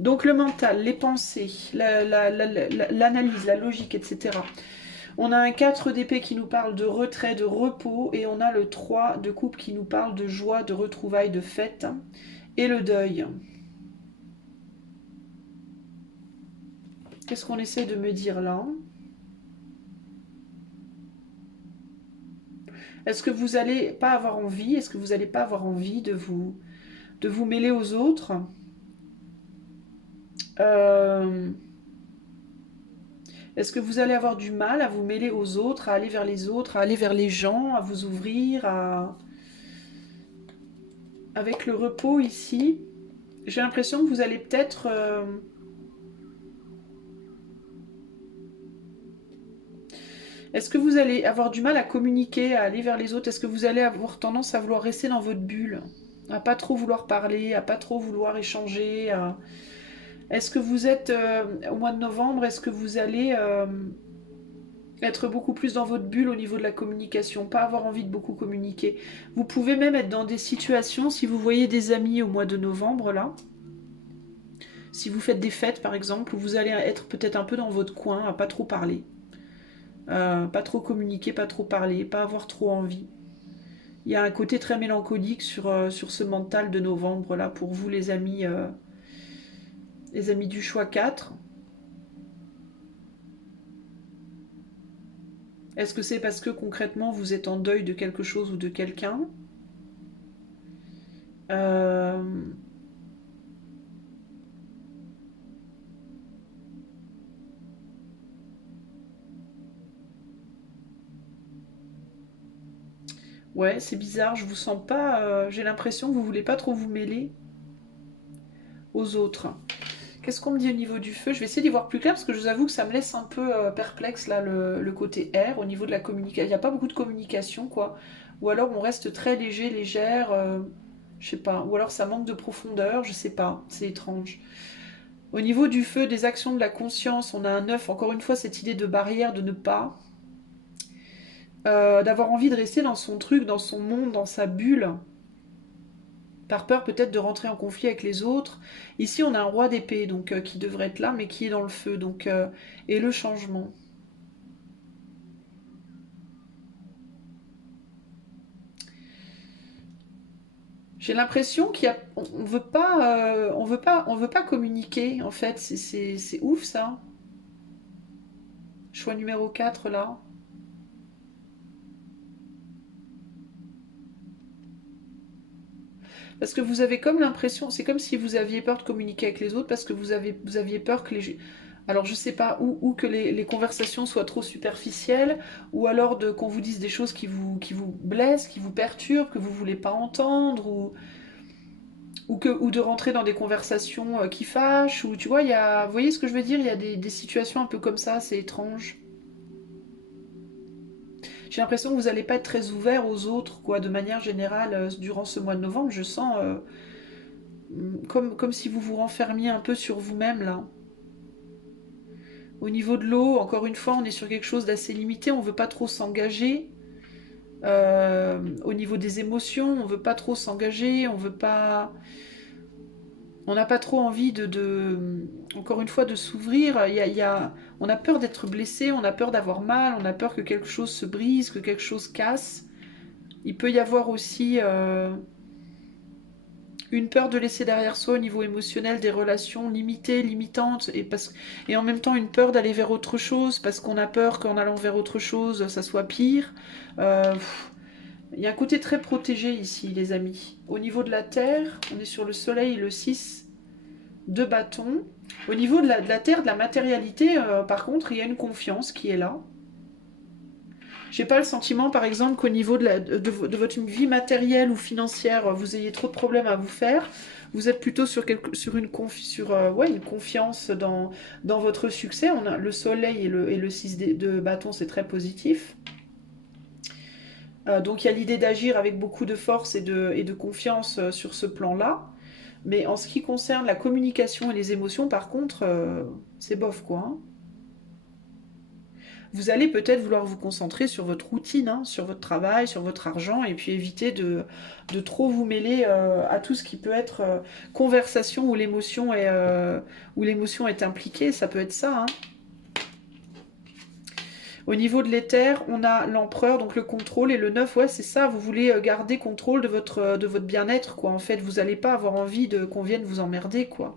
Donc le mental, les pensées, l'analyse, la logique, etc. On a un 4 d'épée qui nous parle de retrait, de repos, et on a le 3 de coupe qui nous parle de joie, de retrouvailles, de fête, et le deuil. Qu'est-ce qu'on essaie de me dire là? Est-ce que vous allez pas avoir envie, est-ce que vous n'allez pas avoir envie de vous mêler aux autres? euh, Est-ce que vous allez avoir du mal à vous mêler aux autres, à aller vers les autres, à aller vers les gens, à vous ouvrir, avec le repos ici, j'ai l'impression que vous allez peut-être... Est-ce que vous allez avoir du mal à communiquer, à aller vers les autres? Est-ce que vous allez avoir tendance à vouloir rester dans votre bulle? À pas trop vouloir parler, à pas trop vouloir échanger Est-ce que vous êtes, au mois de novembre, est-ce que vous allez être beaucoup plus dans votre bulle au niveau de la communication, pas avoir envie de beaucoup communiquer? Vous pouvez même être dans des situations, si vous voyez des amis au mois de novembre, là, si vous faites des fêtes par exemple, où vous allez être peut-être un peu dans votre coin, à pas trop parler. Pas trop communiquer, pas trop parler, pas avoir trop envie. Il y a un côté très mélancolique sur ce mental de novembre là pour vous les amis du choix 4. Est-ce que c'est parce que concrètement vous êtes en deuil de quelque chose ou de quelqu'un? euh... Ouais, c'est bizarre, je vous sens pas... j'ai l'impression que vous voulez pas trop vous mêler aux autres. Qu'est-ce qu'on me dit au niveau du feu? Je vais essayer d'y voir plus clair parce que je vous avoue que ça me laisse un peu perplexe là le côté air au niveau de la communication. Il n'y a pas beaucoup de communication quoi. Ou alors on reste très léger, légère, je sais pas. Ou alors ça manque de profondeur, je sais pas. C'est étrange. Au niveau du feu, des actions de la conscience, on a un 9. Encore une fois, cette idée de barrière, de ne pas. D'avoir envie de rester dans son truc, dans son monde, dans sa bulle. Par peur peut-être de rentrer en conflit avec les autres. Ici, on a un roi d'épée, donc qui devrait être là, mais qui est dans le feu. Donc, et le changement. J'ai l'impression qu'il y a, on veut pas, on veut pas communiquer. En fait, c'est ouf ça. Choix numéro 4 là. Parce que vous avez comme l'impression, c'est comme si vous aviez peur de communiquer avec les autres parce que vous aviez peur que les... Alors je sais pas, ou que les conversations soient trop superficielles, ou alors qu'on vous dise des choses qui vous blessent, qui vous perturbent, que vous voulez pas entendre, ou de rentrer dans des conversations qui fâchent, ou tu vois, vous voyez ce que je veux dire, il y a des situations un peu comme ça, c'est étrange. J'ai l'impression que vous n'allez pas être très ouvert aux autres, quoi, de manière générale, durant ce mois de novembre, je sens comme si vous vous renfermiez un peu sur vous-même, là. Au niveau de l'eau, encore une fois, on est sur quelque chose d'assez limité, on ne veut pas trop s'engager. Au niveau des émotions, on ne veut pas trop s'engager, on veut pas... On n'a pas trop envie encore une fois, de s'ouvrir. On a peur d'être blessé, on a peur d'avoir mal, on a peur que quelque chose se brise, que quelque chose casse. Il peut y avoir aussi une peur de laisser derrière soi au niveau émotionnel des relations limitées, limitantes, et en même temps une peur d'aller vers autre chose, parce qu'on a peur qu'en allant vers autre chose, ça soit pire. Euh, il y a un côté très protégé ici, les amis. Au niveau de la Terre, on est sur le Soleil, le 6 de bâton. Au niveau de la Terre, de la matérialité, par contre, il y a une confiance qui est là. J'ai pas le sentiment, par exemple, qu'au niveau de votre vie matérielle ou financière, vous ayez trop de problèmes à vous faire. Vous êtes plutôt sur une confiance dans votre succès. On a le soleil et le 6 de bâton, c'est très positif. Donc il y a l'idée d'agir avec beaucoup de force et de confiance sur ce plan-là. Mais en ce qui concerne la communication et les émotions, par contre, c'est bof quoi, hein. vous allez peut-être vouloir vous concentrer sur votre routine, hein, sur votre travail, sur votre argent, et puis éviter de trop vous mêler à tout ce qui peut être conversation où l'émotion est impliquée, ça peut être ça, hein. Au niveau de l'éther, on a l'empereur, donc le contrôle, et le 9, ouais, c'est ça, vous voulez garder contrôle de votre bien-être, quoi. En fait, vous n'allez pas avoir envie qu'on vienne vous emmerder, quoi.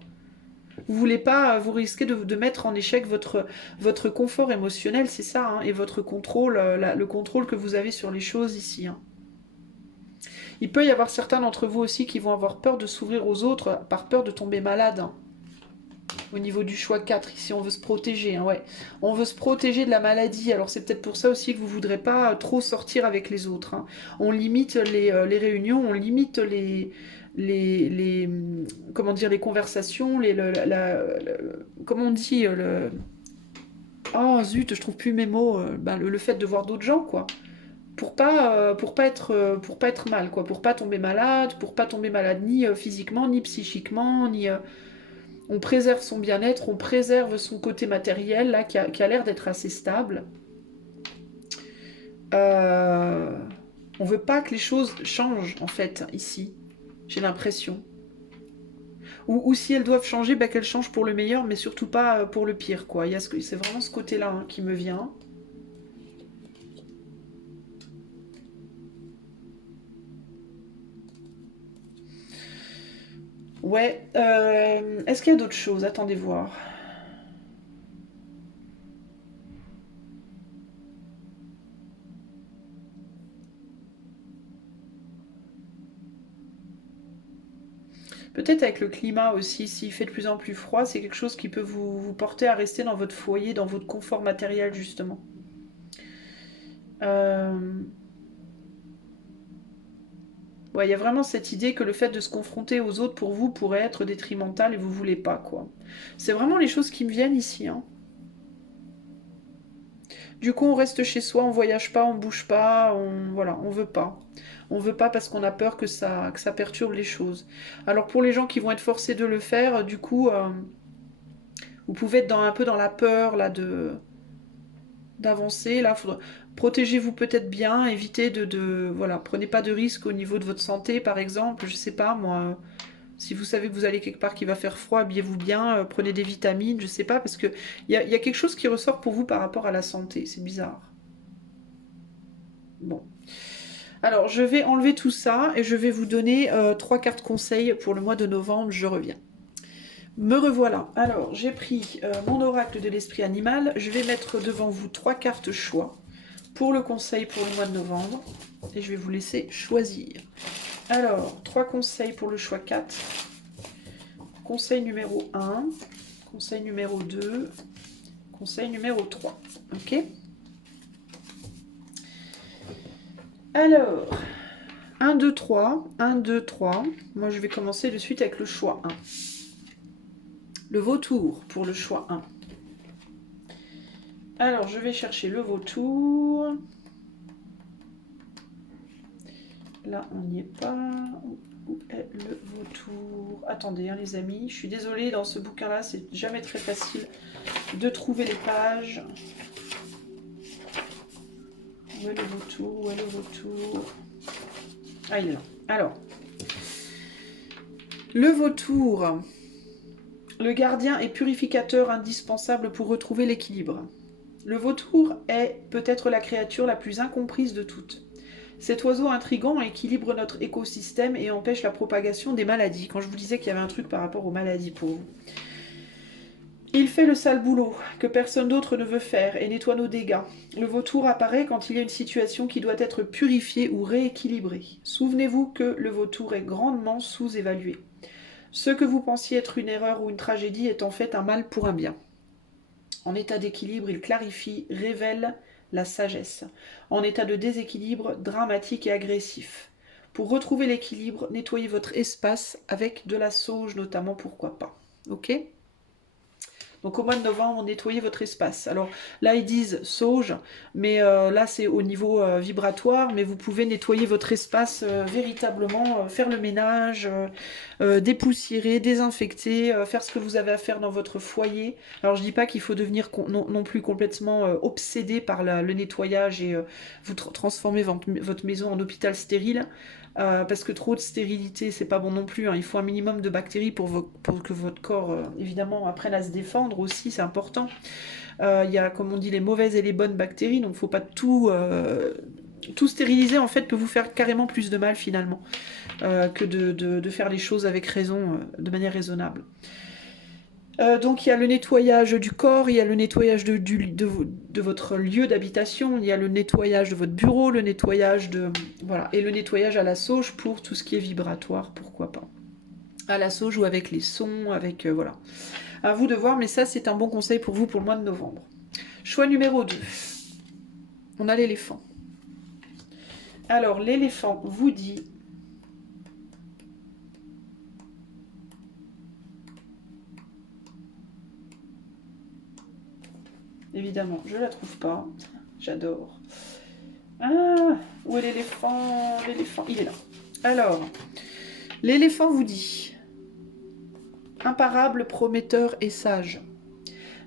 Vous voulez pas, vous risquez de mettre en échec votre confort émotionnel, c'est ça, hein, et votre contrôle, le contrôle que vous avez sur les choses ici, hein. Il peut y avoir certains d'entre vous aussi qui vont avoir peur de s'ouvrir aux autres par peur de tomber malade, hein. Au niveau du choix 4, ici on veut se protéger, hein, ouais. On veut se protéger de la maladie, alors c'est peut-être pour ça aussi que vous ne voudrez pas trop sortir avec les autres, hein. On limite les réunions, on limite comment dire, les conversations, comment on dit, oh zut, je trouve plus mes mots, le fait de voir d'autres gens, quoi. Pour pas être mal, quoi, pour pas tomber malade, ni physiquement, ni psychiquement, ni on préserve son bien-être, on préserve son côté matériel, là, qui a l'air d'être assez stable. On veut pas que les choses changent, en fait, ici. J'ai l'impression. Ou si elles doivent changer, qu'elles changent pour le meilleur, mais surtout pas pour le pire, quoi. C'est vraiment ce côté-là, hein, qui me vient. Ouais. Est-ce qu'il y a d'autres choses? Attendez voir. Peut-être avec le climat aussi, s'il fait de plus en plus froid, c'est quelque chose qui peut vous porter à rester dans votre foyer, dans votre confort matériel, justement. Ouais, il y a vraiment cette idée que le fait de se confronter aux autres pour vous pourrait être détrimental et vous voulez pas, quoi. C'est vraiment les choses qui me viennent ici, hein. Du coup, on reste chez soi, on voyage pas, on bouge pas, voilà, on veut pas. On veut pas parce qu'on a peur que ça perturbe les choses. Alors pour les gens qui vont être forcés de le faire, du coup, vous pouvez être un peu dans la peur là d'avancer. Là, protégez-vous peut-être bien, évitez voilà, prenez pas de risques au niveau de votre santé, par exemple. Je sais pas moi. Si vous savez que vous allez quelque part qui va faire froid, habillez-vous bien, prenez des vitamines, je sais pas, parce que y a quelque chose qui ressort pour vous par rapport à la santé. C'est bizarre. Bon. Alors, je vais enlever tout ça et je vais vous donner 3 cartes conseils pour le mois de novembre. Je reviens. Me revoilà. Alors, j'ai pris mon oracle de l'esprit animal. Je vais mettre devant vous 3 cartes choix pour le conseil pour le mois de novembre. Et je vais vous laisser choisir. Alors, 3 conseils pour le choix 4. Conseil numéro 1. Conseil numéro 2. Conseil numéro 3. Ok? Alors, 1, 2, 3. 1, 2, 3. Moi, je vais commencer de suite avec le choix 1. Le vautour pour le choix 1. Alors, je vais chercher le vautour. Là, on n'y est pas. Où est le vautour? Attendez, hein, les amis. Je suis désolée, dans ce bouquin-là, c'est jamais très facile de trouver les pages. Où est le vautour? Où est le vautour? Ah, il est là. Alors, le vautour. Le gardien est purificateur indispensable pour retrouver l'équilibre. Le vautour est peut-être la créature la plus incomprise de toutes. Cet oiseau intrigant équilibre notre écosystème et empêche la propagation des maladies. Quand je vous disais qu'il y avait un truc par rapport aux maladies pour vous. Il fait le sale boulot que personne d'autre ne veut faire et nettoie nos dégâts. Le vautour apparaît quand il y a une situation qui doit être purifiée ou rééquilibrée. Souvenez-vous que le vautour est grandement sous-évalué. Ce que vous pensiez être une erreur ou une tragédie est en fait un mal pour un bien. En état d'équilibre, il clarifie, révèle la sagesse. En état de déséquilibre, dramatique et agressif. Pour retrouver l'équilibre, nettoyez votre espace avec de la sauge notamment, pourquoi pas. Ok ? Donc au mois de novembre, nettoyez votre espace. Alors là, ils disent sauge, mais là, c'est au niveau vibratoire, mais vous pouvez nettoyer votre espace véritablement, faire le ménage, dépoussiérer, désinfecter, faire ce que vous avez à faire dans votre foyer. Alors je dis pas qu'il faut devenir non plus complètement obsédé par le nettoyage et vous transformer votre maison en hôpital stérile. Parce que trop de stérilité, c'est pas bon non plus. Hein. Il faut un minimum de bactéries pour que votre corps, évidemment, apprenne à se défendre aussi, c'est important. Il y a, comme on dit, les mauvaises et les bonnes bactéries, donc faut pas tout stériliser, en fait, peut vous faire carrément plus de mal, finalement, que de faire les choses avec raison, de manière raisonnable. Donc il y a le nettoyage du corps, il y a le nettoyage de votre lieu d'habitation, il y a le nettoyage de votre bureau, le nettoyage de... Voilà, et le nettoyage à la sauge pour tout ce qui est vibratoire, pourquoi pas. À la sauge ou avec les sons, avec... voilà. À vous de voir, mais ça c'est un bon conseil pour vous pour le mois de novembre. Choix numéro 2. On a l'éléphant. Alors l'éléphant vous dit... Évidemment, je la trouve pas. J'adore. Ah, où est l'éléphant? L'éléphant, il est là. Alors, l'éléphant vous dit imparable, prometteur et sage.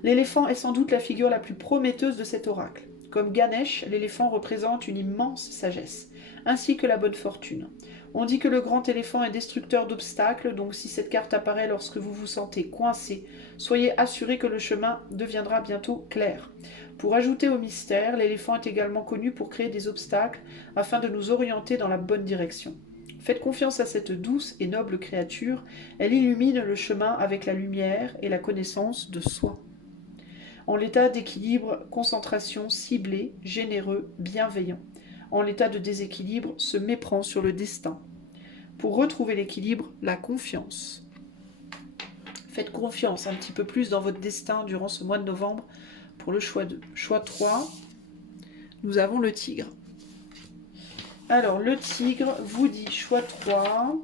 L'éléphant est sans doute la figure la plus prometteuse de cet oracle. Comme Ganesh, l'éléphant représente une immense sagesse, ainsi que la bonne fortune. On dit que le grand éléphant est destructeur d'obstacles, donc si cette carte apparaît lorsque vous vous sentez coincé, soyez assuré que le chemin deviendra bientôt clair. Pour ajouter au mystère, l'éléphant est également connu pour créer des obstacles afin de nous orienter dans la bonne direction. Faites confiance à cette douce et noble créature, elle illumine le chemin avec la lumière et la connaissance de soi. En l'état d'équilibre, concentration, ciblé, généreux, bienveillant. En l'état de déséquilibre, se méprend sur le destin. Pour retrouver l'équilibre, la confiance. Faites confiance un petit peu plus dans votre destin durant ce mois de novembre pour le choix 2. Choix 3, nous avons le tigre. Alors, le tigre vous dit choix 3.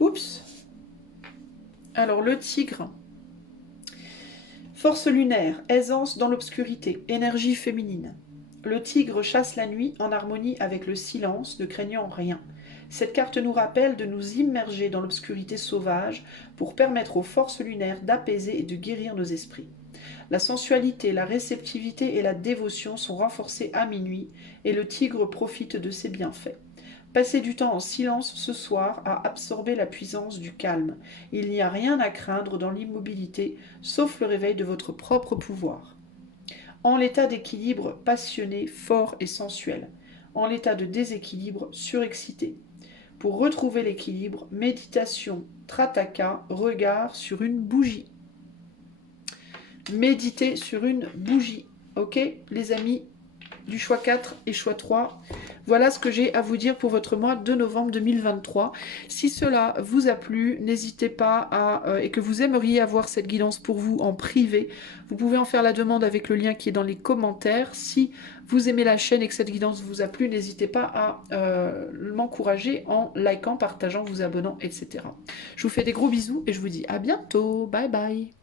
Oups. Alors, le tigre. Force lunaire, aisance dans l'obscurité, énergie féminine. Le tigre chasse la nuit en harmonie avec le silence, ne craignant rien. Cette carte nous rappelle de nous immerger dans l'obscurité sauvage pour permettre aux forces lunaires d'apaiser et de guérir nos esprits. La sensualité, la réceptivité et la dévotion sont renforcées à minuit et le tigre profite de ses bienfaits. Passez du temps en silence ce soir à absorber la puissance du calme. Il n'y a rien à craindre dans l'immobilité, sauf le réveil de votre propre pouvoir. En l'état d'équilibre, passionné, fort et sensuel. En l'état de déséquilibre, surexcité. Pour retrouver l'équilibre, méditation, trataka, regard sur une bougie. Méditez sur une bougie. Ok, les amis, du choix 4 et choix 3. Voilà ce que j'ai à vous dire pour votre mois de novembre 2023. Si cela vous a plu, n'hésitez pas à... et que vous aimeriez avoir cette guidance pour vous en privé, vous pouvez en faire la demande avec le lien qui est dans les commentaires. Si vous aimez la chaîne et que cette guidance vous a plu, n'hésitez pas à m'encourager en likant, partageant, vous abonnant, etc. Je vous fais des gros bisous et je vous dis à bientôt. Bye bye.